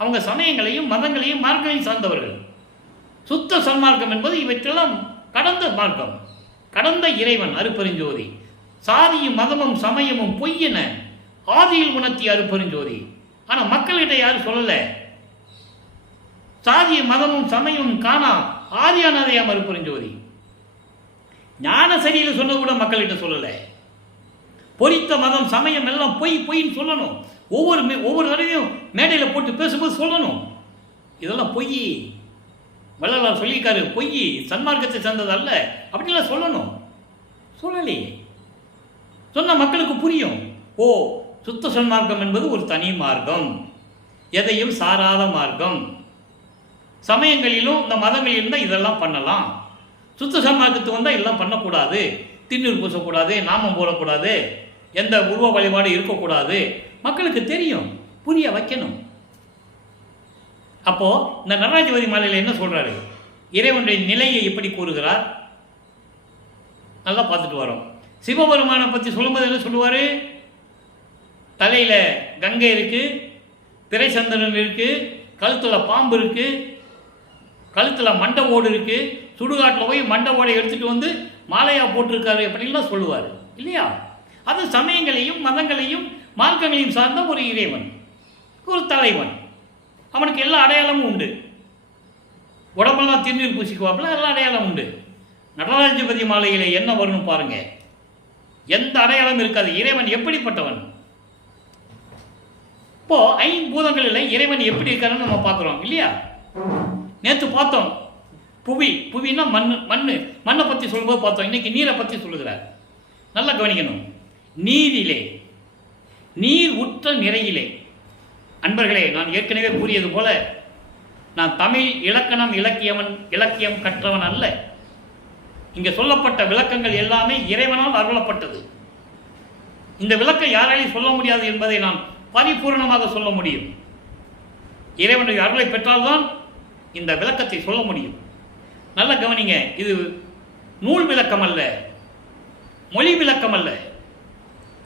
அவங்க சமயங்களையும் மதங்களையும் மார்க்கங்களையும் சார்ந்தவர்கள். சுத்த சன்மார்க்கம் என்பது இவற்றெல்லாம் கடந்த மார்க்கம், கடந்த இறைவன் அருப்பெருஞ்சோதி. சாதியும் மதமும் சமயமும் பொய்யென ஆதியில் உணர்த்திய அருப்பெருஞ்சோதி. ஆனால் மக்கள்கிட்ட யாரும் சொல்லலை. சாதியும் மதமும் சமயமும் காணா ஆதியானதையா அருப்பெருஞ்சோதி. ஞான சரியில் சொன்ன கூட மக்கள்கிட்ட சொல்லலை. பொறித்த மதம் சமயம் எல்லாம் பொய்ன்னு சொல்லணும். ஒவ்வொரு தடவையும் மேடையில் போட்டு பேசும்போது சொல்லணும், இதெல்லாம் பொய். வள்ளலார் சொல்லியிருக்காரு, பொய் சன்மார்க்கத்தை சேர்ந்தது அல்ல அப்படின்லாம் சொல்லணும். சொல்லலையே. சொன்ன மக்களுக்கு புரியும். ஓ, சுத்த சன்மார்க்கம் என்பது ஒரு தனி மார்க்கம், எதையும் சாராத மார்க்கம். சமயங்களிலும் இந்த மதங்களிலும் தான் இதெல்லாம் பண்ணலாம். சுத்த சன்மார்க்கத்துக்கு வந்தால் இதெல்லாம் பண்ணக்கூடாது. திண்ணூர் பூசக்கூடாது, நாமம் போடக்கூடாது, எந்த உருவ வழிபாடு இருக்கக்கூடாது. மக்களுக்கு தெரியும், புரிய வைக்கணும். அப்போது இந்த நடராஜபதி மாலையில் என்ன சொல்கிறாரு? இறைவனுடைய நிலையை எப்படி கூறுகிறார்? நல்லா பார்த்துட்டு வரோம். சிவபெருமானை பற்றி சொல்லும்போது என்ன சொல்லுவார்? தலையில் கங்கை இருக்குது, திரைச்சந்திரன் இருக்குது, கழுத்தில் பாம்பு இருக்குது, கழுத்தில் மண்டை ஓடு இருக்குது, சுடுகாட்டில் போய் மண்டை ஓடை எடுத்துகிட்டு வந்து மாலையாக போட்டிருக்காரு அப்படின்லாம் சொல்லுவார் இல்லையா? அது சமயங்களையும் மதங்களையும் மார்க்கங்களையும் சார்ந்த ஒரு இறைவன், ஒரு தலைவன். அவனுக்கு எல்லா அடையாளமும் உண்டு. உடம்பெல்லாம் திருநீர் பூசிக்குவாப்பில் எல்லா அடையாளம் உண்டு. நடராஜபதி மாலையில் என்ன வரணும் பாருங்க, எந்த அடையாளம் இருக்காது. இறைவன் எப்படிப்பட்டவன்? இப்போ ஐம்பூதங்களில் இறைவன் எப்படி இருக்காருன்னு நம்ம பார்க்குறோம் இல்லையா? நேற்று பார்த்தோம் புவின்னா மண்ணை பற்றி சொல்லும்போது பார்த்தோம். இன்னைக்கு நீரை பற்றி சொல்லுகிறார். நல்லா கவனிக்கணும். நீரிலே, நீர் உற்ற நிறையிலே. அன்பர்களே, நான் ஏற்கனவே கூறியது போல, நான் தமிழ் இலக்கியம் கற்றவன் அல்ல. இங்கே சொல்லப்பட்ட விளக்கங்கள் எல்லாமே இறைவனால் அருளப்பட்டது. இந்த விளக்கம் யாராலையும் சொல்ல முடியாது என்பதை நான் பரிபூர்ணமாக சொல்ல முடியும். இறைவனுடைய அருளை பெற்றால்தான் இந்த விளக்கத்தை சொல்ல முடியும். நல்ல கவனிங்க, இது நூல் விளக்கம் அல்ல, மொழி விளக்கம் அல்ல,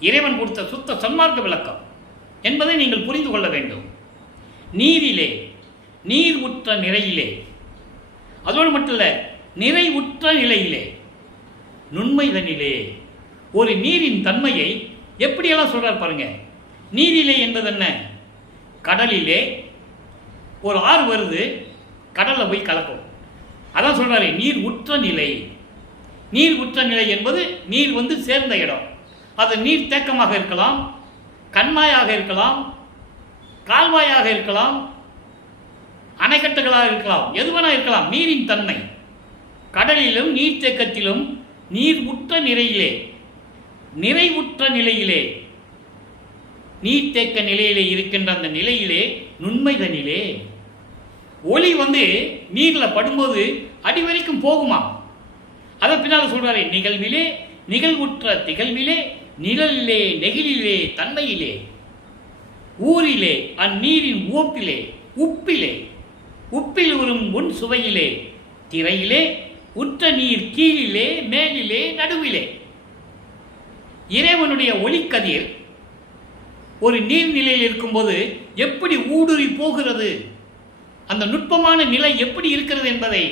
இறைவன் கொடுத்த சுத்த சன்மார்க்க விளக்கம் என்பதை நீங்கள் புரிந்து கொள்ள வேண்டும். நீரிலே, நீர் உற்ற நிறையிலே, அதோடு மட்டும் இல்லை, நிறை உற்ற நிலையிலே, நுண்மைதனிலே. ஒரு நீரின் தன்மையை எப்படியெல்லாம் சொல்றார் பாருங்க. நீரிலே என்பது என்ன? கடலிலே ஒரு ஆறு வருது, கடலில் போய் கலக்கும். அதான் சொல்றாரு நீர் உற்ற நிலை. நீர் உற்ற நிலை என்பது நீர் சேர்ந்த இடம். அது நீர் தேக்கமாக இருக்கலாம், கண்மாயாக இருக்கலாம், கால்வாயாக இருக்கலாம், அணைக்கட்டுகளாக இருக்கலாம், எதுவென இருக்கலாம். நீரின் தன்மை கடலிலும் நீர்த்தேக்கத்திலும் நீர் உற்ற நிலையிலே, நிறைவுற்ற நிலையிலே, நீர்த்தேக்க நிலையிலே இருக்கின்ற அந்த நிலையிலே, நுண்மைதனிலே. ஒளி நீரில் படும்போது அடி வரைக்கும் போகுமா? அதை பின்னால் சொல்றாரு, நிகழ்விலே, நிகழ்வுற்ற திகழ்விலே, நிழலிலே, நெகிழிலே, தன்மையிலே, ஊரிலே, அந்நீரின் உவப்பிலே, உப்பிலே, உப்பில் உறும் உன் சுவையிலே, திரையிலே, உற்ற நீர் கீழிலே, மேலிலே, நடுவிலே. இறைவனுடைய ஒளிக்கதிர் ஒரு நீர்நிலையில் இருக்கும்போது எப்படி ஊடுருவி போகிறது, அந்த நுட்பமான நிலை எப்படி இருக்கிறது என்பதை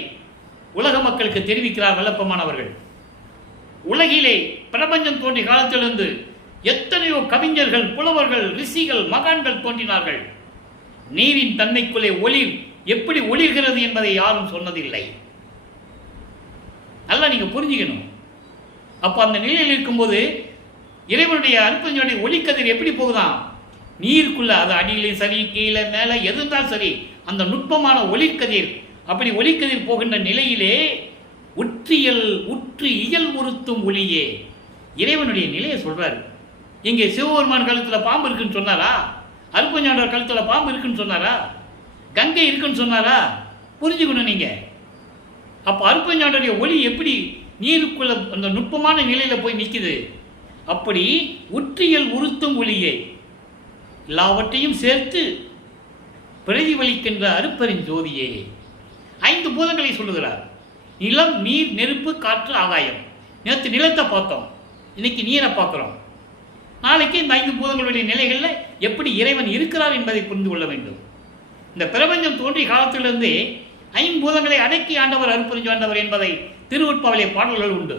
உலக மக்களுக்கு தெரிவிக்கிறார் வல்லப்பமானவர்கள். உலகிலே பிரபஞ்சம் தோன்றிய காலத்திலிருந்து எத்தனையோ கவிஞர்கள், புலவர்கள், ரிஷிகள், மகான்கள் தோன்றினார்கள். நீரின் தன்மைக்குள்ளே ஒளிர் எப்படி ஒளிர்கிறது என்பதை யாரும் சொன்னதில்லை. நல்லா நீங்க புரிஞ்சுக்கணும். அப்போ அந்த நிலையில் இருக்கும்போது இறைவனுடைய அற்புதனுடைய ஒளிக்கதிர் எப்படி போகுதான்? நீருக்குள்ள, அது அடியிலையும் சரி, கீழே மேலே எது இருந்தாலும் சரி, அந்த நுட்பமான ஒளிக்கதிர், அப்படி ஒளிக்கதிர் போகின்ற நிலையிலே உற்று இயல் உறுத்தும் ஒளியே. இறைவனுடைய நிலையை சொல்றாரு. இங்கே சிவபெருமான் கழுத்தில் பாம்பு இருக்குன்னு சொன்னாரா? அருப்பஞாண்டவர் கழுத்தில் பாம்பு இருக்குன்னு சொன்னாரா? கங்கை இருக்குன்னு சொன்னாரா? புரிஞ்சுக்கணும் நீங்க. அப்போ அருப்பஞாண்டருடைய ஒளி எப்படி நீருக்குள்ள அந்த நுட்பமான நிலையில போய் நிற்குது? அப்படி உற்றியல் உறுத்தும் ஒளியே, எல்லாவற்றையும் சேர்த்து பிரதிபலிக்கின்ற அருப்பெருஞ்சோதியே. 5 பூதங்களை சொல்லுகிறார். நிலம், நீர், நெருப்பு, காற்று, ஆகாயம். நேற்று நிலத்தை பார்த்தோம், இன்னைக்கு நீரை பார்க்கிறோம். நாளைக்கு இந்த 5 பூதங்களுடைய நிலைகளில் எப்படி இறைவன் இருக்கிறார் என்பதை புரிந்து கொள்ள வேண்டும். இந்த பிரபஞ்சம் தோன்றிய காலத்திலிருந்து 5 பூதங்களை அடக்கி ஆண்டவர் அருட்பெருஞ்சோதி என்பதை திருவுட்பாவிலே பாடல்கள் உண்டு.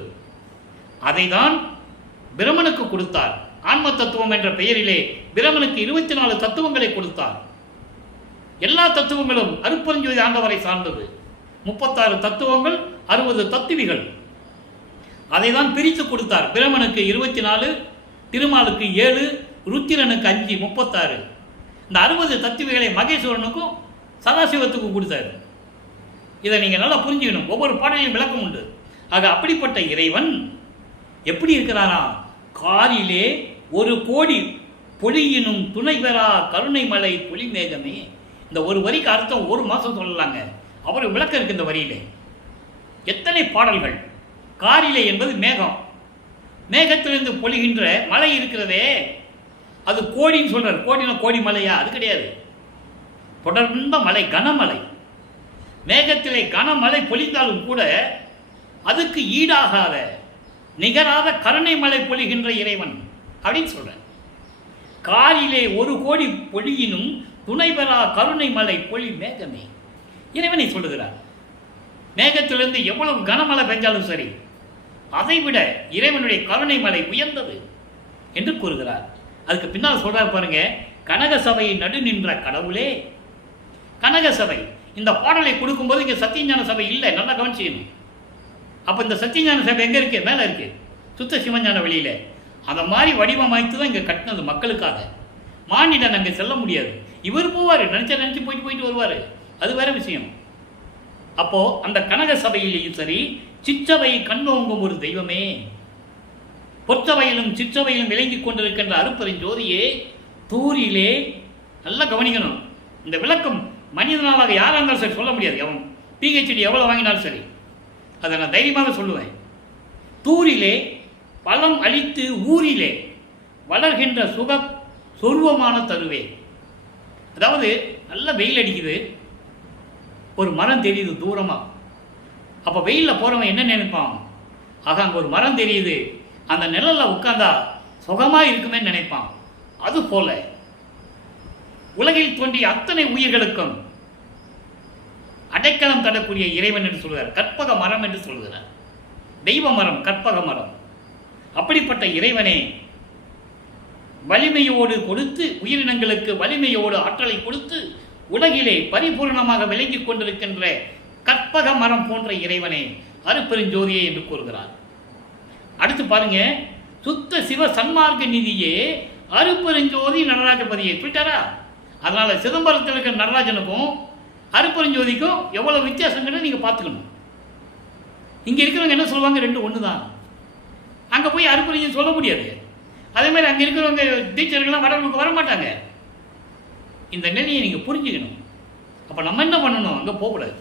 அதை தான் பிரமனுக்கு கொடுத்தார். ஆன்ம தத்துவம் என்ற பெயரிலே பிரமனுக்கு 24 தத்துவங்களை கொடுத்தார். எல்லா தத்துவங்களும் அருட்பெருஞ்சோதி ஆண்டவரை சார்ந்தது. 36 தத்துவங்கள், 60 தத்துவிகள். அதை தான் பிரித்து கொடுத்தார். பிரமனுக்கு 24, திருமாலுக்கு 7, ருத்திரனுக்கு 5, 36. இந்த 60 தத்துவிகளை மகேஸ்வரனுக்கும் சதாசிவத்துக்கும் கொடுத்தார். இதை நீங்கள் நல்லா புரிஞ்சுக்கணும். ஒவ்வொரு பாடலையும் விளக்கம் உண்டு. ஆக அப்படிப்பட்ட இறைவன் எப்படி இருக்கிறாரா? காரிலே 1 கோடி பொழியினும் துணை பெறா கருணை மலை பொலிமேகமே. இந்த ஒரு வரிக்கு அர்த்தம் 1 மாதம் சொல்லலாங்க. அவர் விளக்கம் இருக்கு இந்த வரியிலே. எத்தனை பாடல்கள்! காரிலே என்பது மேகம். மேகத்திலிருந்து பொழிகின்ற மலை இருக்கிறதே, அது கோடின்னு சொல்றார். கோடினா கோடி மலையா? அது கிடையாது. தொடர்ந்த மலை, கனமலை. மேகத்திலே கனமழை பொழிந்தாலும் கூட அதுக்கு ஈடாகாத, நிகராத கருணை மழை பொழிகின்ற இறைவன் அப்படின்னு சொல்ற. காரிலே 1 கோடி பொழியினும் துணை பெறா கருணை மலை பொழி மேகமே. இறைவனை சொல்லுகிறார். மேகத்திலிருந்து எவ்வளவு கனமழை பெஞ்சாலும் சரி, அதைவிட இறைவனுடைய கருணை மலை உயர்ந்தது என்று கூறுகிறார். அதுக்கு பின்னால் சொல்றார் பாருங்க, கனக சபையை நடு நின்ற கடவுளே. கனக சபை இந்த பாடலை கொடுக்கும்போது இங்கே சத்தியஞான சபை இல்லை, நல்லா கவனிச்சுக்கணும். அப்போ இந்த சத்தியஞான சபை எங்கே இருக்கு? மேலே இருக்கு, சுத்த சிவஞான வெளியில. அந்த மாதிரி வடிவமைத்து தான் இங்கே கட்டினது மக்களுக்காக. மானிடன் அங்கே செல்ல முடியாது. இவர் போவார், நினைச்சு போயிட்டு வருவார், அது வேற விஷயம். அப்போ அந்த கனக சபையிலேயும் சரி, சிற்றவையை கண்ணோங்கும் ஒரு தெய்வமே, பொற்றவையிலும் சிற்றவையிலும் விளங்கிக் கொண்டிருக்கின்ற அருப்பெருஞ்சோதியே, தூரிலே. நல்லா கவனிக்கணும். இந்த விளக்கம் மனிதனாக யாராக இருந்தாலும் சரி சொல்ல முடியாது. அவன் பிஹெச்டி எவ்வளோ வாங்கினாலும் சரி, அதை நான் தைரியமாக சொல்லுவேன். தூரிலே பலம் அளித்து ஊரிலே வளர்கின்ற சுக சொருவமான தருவே. அதாவது நல்ல வெயில் அடிக்குது, ஒரு மரம் தெரியுது தூரமாக. அப்போ வெயிலில் போகிறவன் என்ன நினைப்பான்? ஆக அங்கே ஒரு மரம் தெரியுது, அந்த நிழலில் உட்கார்ந்தா சுகமாக இருக்குமே நினைப்பான். அது போல உலகில் தோன்றிய அத்தனை உயிர்களுக்கும் அடைக்கலம் தரக்கூடிய இறைவன் என்று சொல்கிறார். கற்பக மரம் என்று சொல்கிறார். தெய்வ மரம், கற்பக மரம். அப்படிப்பட்ட இறைவனை வலிமையோடு கொடுத்து, உயிரினங்களுக்கு வலிமையோடு ஆற்றலை கொடுத்து உலகிலே பரிபூர்ணமாக விளங்கிக் கொண்டிருக்கின்ற கற்பக மரம் போன்ற இறைவனை அருப்பெருஞ்சோதியே என்று கூறுகிறார். அடுத்து பாருங்க, சுத்த சிவ சன்மார்க்க நிதியே அருப்பெருஞ்சோதி நடராஜபதியை சொல்லிட்டாரா? அதனால சிதம்பரத்தில் இருக்கிற நடராஜனுக்கும் அருப்பெருஞ்சோதிக்கும் எவ்வளவு வித்தியாசங்களை நீங்க பார்த்துக்கணும். இங்க இருக்கிறவங்க என்ன சொல்லுவாங்க? ரெண்டு ஒன்று தான். அங்கே போய் அருப்பெருஞ்சோதி சொல்ல முடியாது. அதே மாதிரி அங்கே இருக்கிறவங்க டீச்சர்கள்லாம் வரவங்களுக்கு வர மாட்டாங்க. இந்த நிலையை நீங்க புரிஞ்சுக்கணும். அப்ப நம்ம என்ன பண்ணணும்? அங்கே போகக்கூடாது.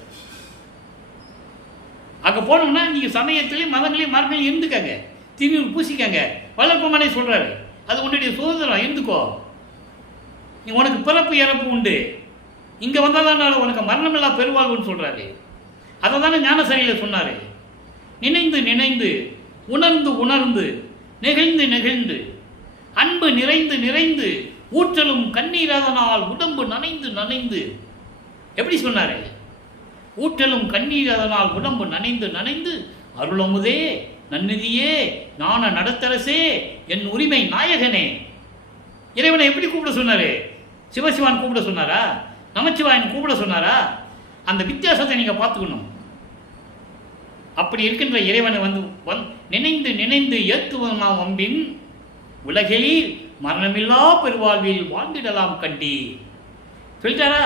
அங்கே போனோம்னா நீங்க சமயத்திலையும் மதங்களையும் மார்க்கங்களையும் இருந்துக்காங்க, திருநீர் பூசிக்காங்க. வளர்ப்பமனை சொல்றாரு, அது உன்னுடைய சுதந்திரம், இருந்துக்கோ. நீ உனக்கு பிறப்பு இறப்பு உண்டு, இங்கே வந்தால் தான் உனக்கு மரணமில்லா பெருவாழ்வுன்னு சொல்கிறாரு. அதை தானே ஞானசரியில் சொன்னார். நினைந்து நினைந்து உணர்ந்து உணர்ந்து நெகிழ்ந்து நெகிழ்ந்து அன்பு நிறைந்து நிறைந்து ஊற்றலும் கண்ணீராதனால் உடம்பு நனைந்து நனைந்து. எப்படி சொன்னார்? ஊற்றலும் கண்ணீராதனால் உடம்பு நனைந்து நனைந்து அருளமுதே நன்னிதியே ஞான நடத்தரசே என் உரிமை நாயகனே. இறைவனை எப்படி கூப்பிட சொன்னாரு? சிவசிவான் கூப்பிட சொன்னாரா? நமச்சிவாயன் கூப்பிட சொன்னாரா? அந்த வித்தியாசத்தை நீங்க பார்த்துக்கணும். அப்படி இருக்கின்ற இறைவனை நினைந்து நினைந்து ஏத்துவனா வம்பின் உலகில் மரணமில்லா பெருவாழ்வில் வாழ்ந்திடலாம் கண்டி சொல்லிட்டாரா?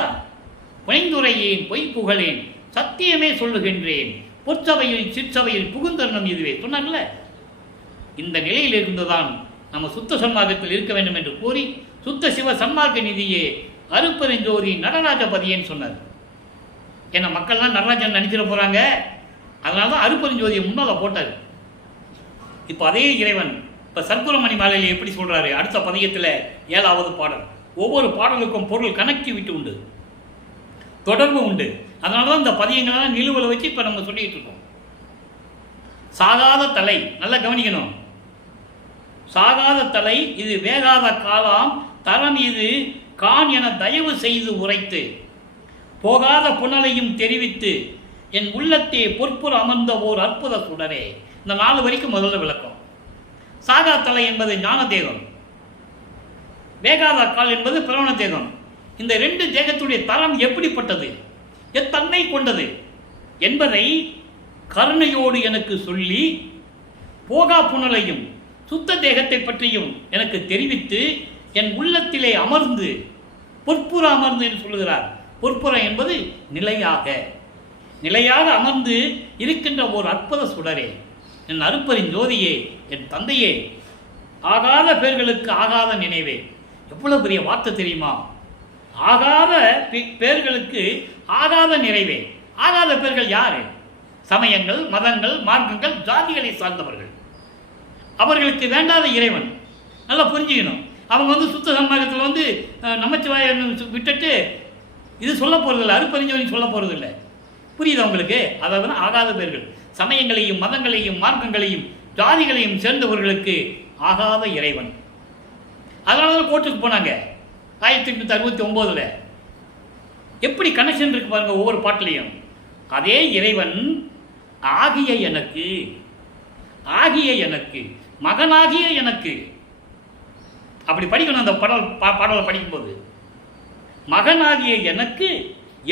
புனைந்துரையேன் பொய் புகழேன் சத்தியமே சொல்லுகின்றேன் பொற்சபையில் சிற்சபையில் புகுந்தருணம் இதுவே சொன்னார்ல. இந்த நிலையில் இருந்துதான் நம்ம சுத்த சன்மார்க்கத்தில் இருக்க வேண்டும் என்று கூறி சுத்த சிவ சன்மார்க்க நிதியே அருப்பெருஞ்சோதி நடராஜபதியேன்னு சொன்னார். ஏன்னா மக்கள்லாம் நடராஜன் நினைச்சிட போறாங்க, அதனால தான் அருப்பெருஞ்சோதியை முன்னால் போட்டார். இப்போ அதே இறைவன் இப்போ சர்க்குரமணி மாலையில் எப்படி சொல்றாரு? அடுத்த பதியத்தில் 7வது பாடல். ஒவ்வொரு பாடலுக்கும் பொருள் கனெக்டிவிட்டி உண்டு, தொடர்பு உண்டு. அதனால தான் இந்த பதியங்களெல்லாம் நிலுவலை வச்சு இப்போ நம்ம சொல்லிட்டு இருக்கோம். சாகாத தலை, நல்லா கவனிக்கணும். சாகாத தலை இது வேகாத காலம் தரம் இது கான் என தயவு செய்து உரைத்து போகாத புனலையும் தெரிவித்து என் உள்ளத்தே பொற்புற அமர்ந்த ஓர் அற்புத சுடரே. இந்த 4 வரைக்கும் முதல்ல விளக்கம். சாகா தலை என்பது ஞான தேகம், வேகாத கால் என்பது பிரவண தேகம். இந்த 2 தேகத்துடைய தரம் எப்படிப்பட்டது, எத்தன்மை கொண்டது என்பதை கருணையோடு எனக்கு சொல்லி போகா புனலையும் சுத்த தேகத்தை பற்றியும் எனக்கு தெரிவித்து என் உள்ளத்திலே அமர்ந்து பொற்புற அமர்ந்து என்று சொல்லுகிறார். பொற்புற என்பது நிலையாக அமர்ந்து இருக்கின்ற ஒரு அற்புத சுடரே, என் அருப்பெருஞ்சோதியே, என் தந்தையே, ஆகாத பேர்களுக்கு ஆகாத நினைவே. எவ்வளவு பெரிய வார்த்தை தெரியுமா? ஆகாத பேர்களுக்கு ஆகாத நிறைவே. ஆகாத பேர்கள் யாரு? சமயங்கள், மதங்கள், மார்க்கங்கள், ஜாதிகளை சார்ந்தவர்கள். அவர்களுக்கு வேண்டாத இறைவன். நல்லா புரிஞ்சுக்கணும். அவங்க சுத்த சன்மார்க்கத்தில் நமச்சிவாயன் விட்டுட்டு இது சொல்ல போறதில்லை, அருப்பெருஞ்சோதி சொல்ல போறதில்லை. புரியுது உங்களுக்கு? அதாவது ஆகாத பேர்கள், சமயங்களையும் மதங்களையும் மார்க்கங்களையும் ஜாதிகளையும் சேர்ந்தவர்களுக்கு ஆகாத இறைவன். அதனால தான் கோர்ட்டுக்கு போனாங்க 1869. எப்படி கனெக்ஷன் இருக்கு பாருங்க ஒவ்வொரு பாட்டிலையும். அதே இறைவன் ஆகிய எனக்கு, ஆகிய எனக்கு, மகனாகிய எனக்கு. அப்படி படிக்கணும் அந்த பாடலை படிக்கும்போது. மகனாகிய எனக்கு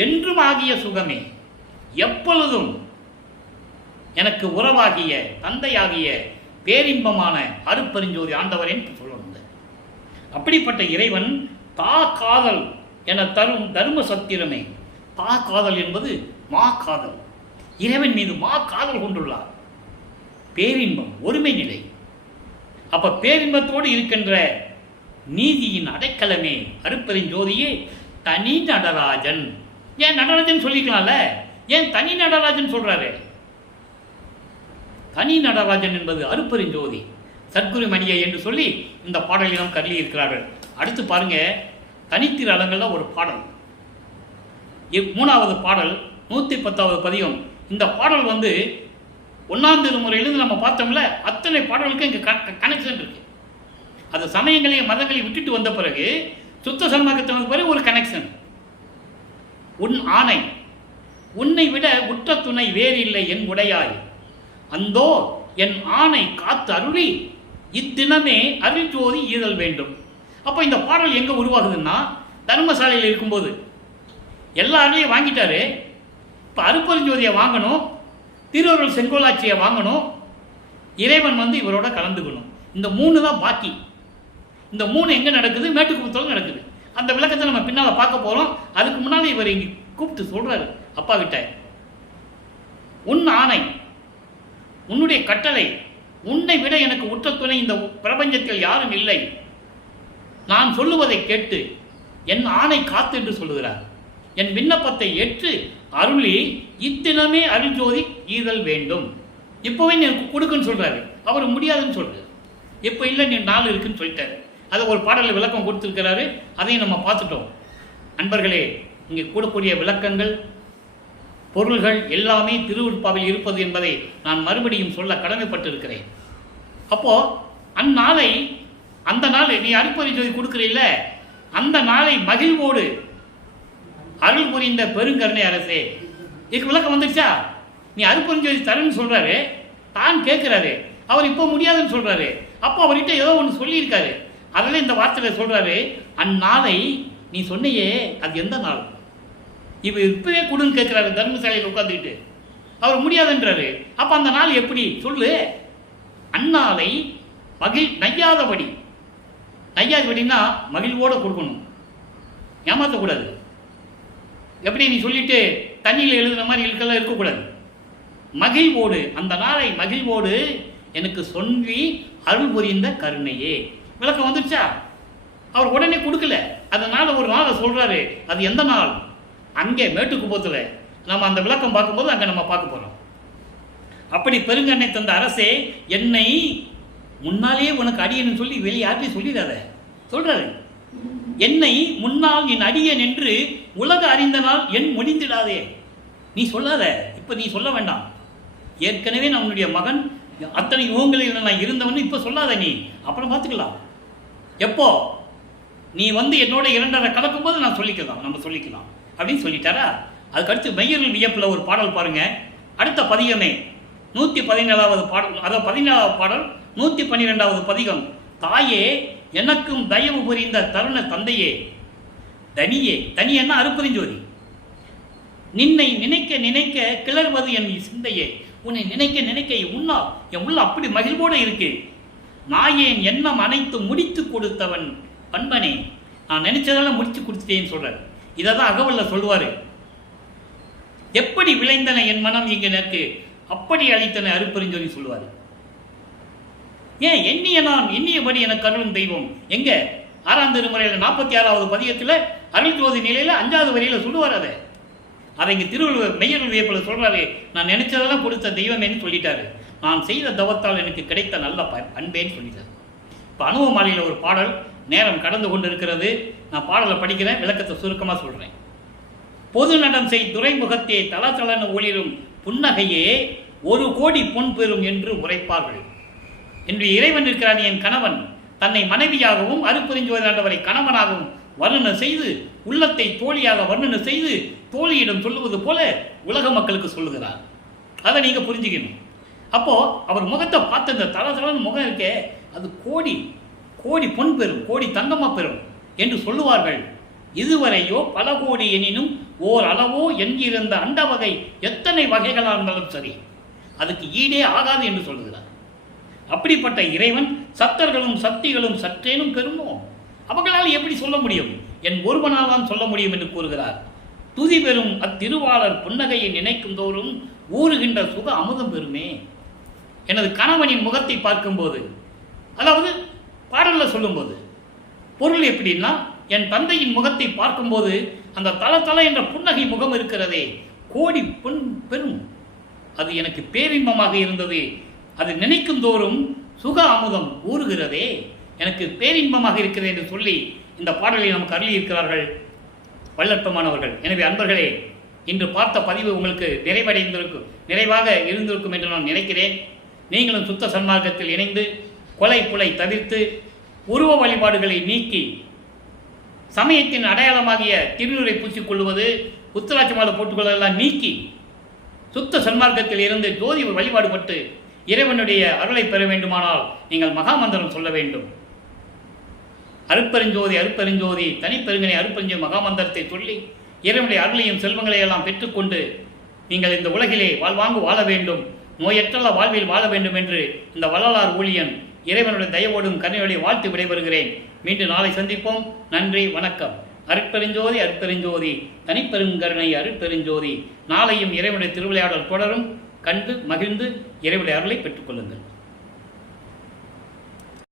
என்றும் ஆகிய சுகமே, எப்பொழுதும் எனக்கு உறவாகிய தந்தையாகிய பேரின்பமான அருட்பெருஞ்சோதி ஆண்டவர் என்று சொல்லணும். அப்படிப்பட்ட இறைவன் தா காதல் என தரும் தர்ம சத்திரமே. தா காதல் என்பது மா காதல். இறைவன் மீது மா காதல் கொண்டுள்ளார். பேரின்பம், ஒருமை நிலை. அப்ப பேரின்பத்தோடு இருக்கின்ற நீதியின் அடைக்கலமே அருட்பெருஞ்சோதியே தனி நடராஜன். ஏன் நடராஜன் சொல்லிக்கலாம்ல, ஏன் தனி நடராஜன் சொல்றாரு? தனி நடராஜன் என்பது அருட்பெருஞ்சோதி சத்குரு மணியை என்று சொல்லி இந்த பாடலிடம் கருளி இருக்கிறார்கள். அடுத்து பாருங்க, தனித்திரு அலங்கள்ல ஒரு பாடல், 3வது பாடல் 110வது பதிகம். இந்த பாடல் 1ஆம் திருமுறையிலிருந்து நம்ம பார்த்தோம்ல, அத்தனை பாடலுக்கும் இங்கே கனெக்ஷன் இருக்கு. அது சமயங்களையும் மதங்களையும் விட்டுட்டு வந்த பிறகு சுத்த சன்மார்க்கத்தின் பிறகு ஒரு கனெக்ஷன். உன் ஆணை, உன்னை விட உற்ற துணை வேறில்லை என் உடையாய், அந்தோ என் ஆணை காத்து அருளி இத்தினமே அருள்ஜோதி ஈதல் வேண்டும். அப்போ இந்த பாடல் எங்கே உருவாகுதுன்னா, தர்மசாலையில் இருக்கும்போது எல்லாரையும் வாங்கிட்டாரு. இப்போ அருட்பெருஞ்சோதியை வாங்கணும், திருவருள் செங்கோலாட்சியை வாங்கணும், இறைவன் இவரோட கலந்துக்கணும். இந்த 3 தான் பாக்கி. இந்த 3 எங்கே நடக்குது? மேட்டுக்குப்பத்தில் நடக்குது. அந்த விளக்கத்தை நம்ம பின்னால் பார்க்க போகிறோம். அதுக்கு முன்னால் இவர் இங்கே கூப்பிட்டு சொல்கிறாரு அப்பா கிட்ட, உன் ஆணை, உன்னுடைய கட்டளை, உன்னை விட எனக்கு உற்ற துணை இந்த பிரபஞ்சத்தில் யாரும் இல்லை, நான் சொல்லுவதை கேட்டு என் ஆணை காத்து என்று சொல்லுகிறார். என் விண்ணப்பத்தை ஏற்று அருளி இத்தினமே அருள்ஜோதி ஈதல் வேண்டும். இப்போவே எனக்கு கொடுக்குன்னு சொல்றாரு. அவர் முடியாதுன்னு சொல்றாரு. இப்போ இல்லை, நீ 4 இருக்குன்னு சொல்லிட்டாரு. அதை ஒரு பாடலில் விளக்கம் கொடுத்துருக்கிறாரு. அதையும் நம்ம பார்த்துட்டோம். அன்பர்களே, இங்கே கூடக்கூடிய விளக்கங்கள், பொருள்கள் எல்லாமே திருவுருட்பாவில் இருப்பது என்பதை நான் மறுபடியும் சொல்ல கடமைப்பட்டிருக்கிறேன். அப்போ அந்நாளை, அந்த நாள் நீ அருட்பெருஞ்சோதி கொடுக்குறீல்ல, அந்த நாளை மகிழ்வோடு அருள் புரிந்த பெருங்கருணை அரசே. இதுக்கு விளக்கம் வந்துடுச்சா? நீ அருட்பெருஞ்சோதி தருன்னு சொல்றாரு, தான் கேட்கிறாரு, அவர் இப்போ முடியாதுன்னு சொல்றாரு. அப்போ அவர்கிட்ட ஏதோ ஒன்று சொல்லியிருக்காரு. அதில் இந்த வார்த்தையில சொல்றாரு, அந்நாளை நீ சொன்னையே அது எந்த நாள்? இப்போ இப்பவே கொடுன்னு கேட்கிறாரு தர்மசாலையில் உட்காந்துக்கிட்டு. அவர் முடியாதுன்றாரு. அப்போ அந்த நாள் எப்படி சொல்லு? அந்நாளை நையாதபடி, நையாதபடினா மகிழ்வோடு கொடுக்கணும், ஏமாற்றக்கூடாது. எப்படி நீ சொல்லிட்டு தண்ணியில் எழுதுன மாதிரி இழுக்கெல்லாம் இருக்கக்கூடாது. மகிழ்வோடு, அந்த நாளை மகிழ்வோடு எனக்கு சொல்லி அருள் புரிந்த கருணையே. விளக்கம் வந்துருச்சா? அவர் உடனே கொடுக்கல. அதனால ஒரு நாளை சொல்றாரு. அது எந்த நாள்? அங்கே மேட்டுக்குப்பத்தில் நம்ம அந்த விளக்கம் பார்க்கும்போது அங்கே நம்ம பார்க்க போகிறோம். அப்படி பெருங்கண்ணை தந்த அரசே, என்னை முன்னாலே உனக்கு அடியன்னு சொல்லி வெளியாற்றி சொல்லிடாத சொல்றாரு. என்னை முன்னால் என் அடியன் என்று உலக அறிந்த நாள் என் முடிந்திடாதே. நீ சொல்லாத, இப்போ நீ சொல்ல வேண்டாம். ஏற்கனவே நான் உன்னுடைய மகன், அத்தனை யுகங்களில் நான் இருந்தவன், இப்போ சொல்லாத, நீ அப்புறம் பார்த்துக்கலாம். எப்போ நீ என்னோட 2.5 கலக்கும்போது நான் சொல்லிக்கலாம், நம்ம சொல்லிக்கலாம் அப்படின்னு சொல்லிட்டாரா? அதுக்கடுத்து மெய்யருள் வியப்பில் ஒரு பாடல் பாருங்க. அடுத்த பதிகமே 117வது பாடல், அதாவது 17வது பாடல் 112வது பதிகம். தாயே எனக்கும் தயவு புரிந்த தருண தந்தையே, தனியே, தனியன்னா அருட்பெருஞ்சோதி, நின்னை நினைக்க நினைக்க கிளறுவது என் சிந்தையே. உன்னை நினைக்க நினைக்க என் உள்ள அப்படி மகிழ்வோடு இருக்கு. நாயேன் எண்ணம் அனைத்து முடித்து கொடுத்தவன் பண்பனே, நான் நினைச்சதெல்லாம் முடிச்சு கொடுத்துட்டேன்னு சொல்றாரு. இதை தான் அகவல்ல சொல்லுவாரு. எப்படி விளைந்தன என் மனம் இங்கு நிற்கு, அப்படி அளித்தன அருட்பெருஞ்சோதி சொல்லுவாரு. ஏன் எண்ணிய நான் எண்ணியபடி எனக்கு அருளும் தெய்வம் எங்க? 6ஆம் திருமுறையில் 46வது பதிகத்தில் அருள்ஜோதி நிலையில 5வது வரியில சொல்லுவார். அதை இங்கே திருவள்ளுவர் மெய்யருள் வியப்பில் சொல்றாரு. நான் நினைச்சதெல்லாம் கொடுத்த தெய்வமேன்னு சொல்லிட்டாரு. நான் செய்த தவத்தால் எனக்கு கிடைத்த நல்ல அன்பேன்னு சொல்லிட்டாரு. இப்போ அனுபவ மாலையில் ஒரு பாடல், நேரம் கடந்து கொண்டு இருக்கிறது. நான் பாடலை படிக்கிறேன், விளக்கத்தை சுருக்கமாக சொல்கிறேன். பொது நடம் செய் துறைமுகத்தே தளதளன்னு ஒளிரும் புன்னகையே 1 கோடி பொன் பெறும் என்று உரைப்பார்கள். என்று இறைவன் இருக்கிறான் என் கணவன், தன்னை மனைவியாகவும் அருட்பெருஞ்சோதி ஆண்டவரை கணவனாகவும் வருண செய்து உள்ளத்தை தோழியாக வர்ணனை செய்து தோழியிடம் சொல்லுவது போல உலக மக்களுக்கு சொல்லுகிறார். அதை நீங்க புரிஞ்சுக்கணும். அப்போ அவர் முகத்தை பார்த்து இந்த தளதளன்னு முகம் இருக்கே, அது கோடி கோடி பொன் பெறும், கோடி தங்கமா பெறும் என்று சொல்லுவார்கள். இதுவரையோ பல கோடி எனினும் ஓர் அளவோ என்கிருந்த அண்ட வகை எத்தனை வகைகளாக இருந்தாலும் சரி அதுக்கு ஈடே ஆகாது என்று சொல்லுகிறார். அப்படிப்பட்ட இறைவன் சத்தர்களும் சக்திகளும் சற்றேனும் பெறுமோ? அவர்களால் எப்படி சொல்ல முடியும்? என் ஒருவனால் தான் சொல்ல முடியும் என்று கூறுகிறார். துதி பெறும் அத்திருவாளர் புன்னகையை நினைக்கும் தோறும் ஊறுகின்ற சுக அமுதம் பெறுமே. எனது கணவனின் முகத்தை பார்க்கும்போது, அதாவது பாடல்ல சொல்லும்போது பொருள் எப்படின்னா, என் தந்தையின் முகத்தை பார்க்கும்போது அந்த தல என்ற புன்னகை முகம் இருக்கிறதே, கோடி பொன் பெறும். அது எனக்கு பேரின்பமாக இருந்தது. அது நினைக்கும் தோறும் சுக அமுதம் ஊறுகிறதே, எனக்கு பேரின்பமாக இருக்கிறது என்று சொல்லி இந்த பாடலை நமக்கு அருளியிருக்கிறார்கள் வள்ளற்பமானவர்கள். எனவே அன்பர்களே, இன்று பார்த்த பதிவு உங்களுக்கு நிறைவாக இருந்திருக்கும் என்று நான் நினைக்கிறேன். நீங்களும் சுத்த சன்மார்க்கத்தில் இணைந்து கொலை புலை தவிர்த்து உருவ வழிபாடுகளை நீக்கி சமயத்தின் அடையாளமாகிய திருநூரை பூசிக்கொள்வது, உத்தராட்சி மாலை போட்டுக்கொள்ளெல்லாம் நீக்கி சுத்த சன்மார்க்கத்தில் இருந்து ஜோதி வழிபாடு பட்டு இறைவனுடைய அருளை பெற வேண்டுமானால் நீங்கள் மகாமந்திரம் சொல்ல வேண்டும். அருட்பெருஞ்சோதி அருட்பெருஞ்சோதி தனிப்பெருங்கனை அருட்பெருஞ்சோதி மகாமந்திரத்தை சொல்லி இறைவனுடைய அருளையும் செல்வங்களை எல்லாம் பெற்றுக்கொண்டு நீங்கள் இந்த உலகிலே வாழ்வாங்கு வாழ வேண்டும், நோயற்ற வாழ்வில் வாழ வேண்டும் என்று இந்த வள்ளலார் ஊழியன் இறைவனுடைய தயவோடும் கருணையோடு வாழ்த்து விடைபெறுகிறேன். மீண்டும் நாளை சந்திப்போம். நன்றி, வணக்கம். அருட்பெருஞ்சோதி அருட்பெருஞ்சோதி தனிப்பெருங்கருணை அருட்பெருஞ்சோதி. நாளையும் இறைவனுடைய திருவிளையாடல் தொடரும். கண்டு மகிழ்ந்து இறைவனுடைய அருளை பெற்றுக்கொள்ளுங்கள்.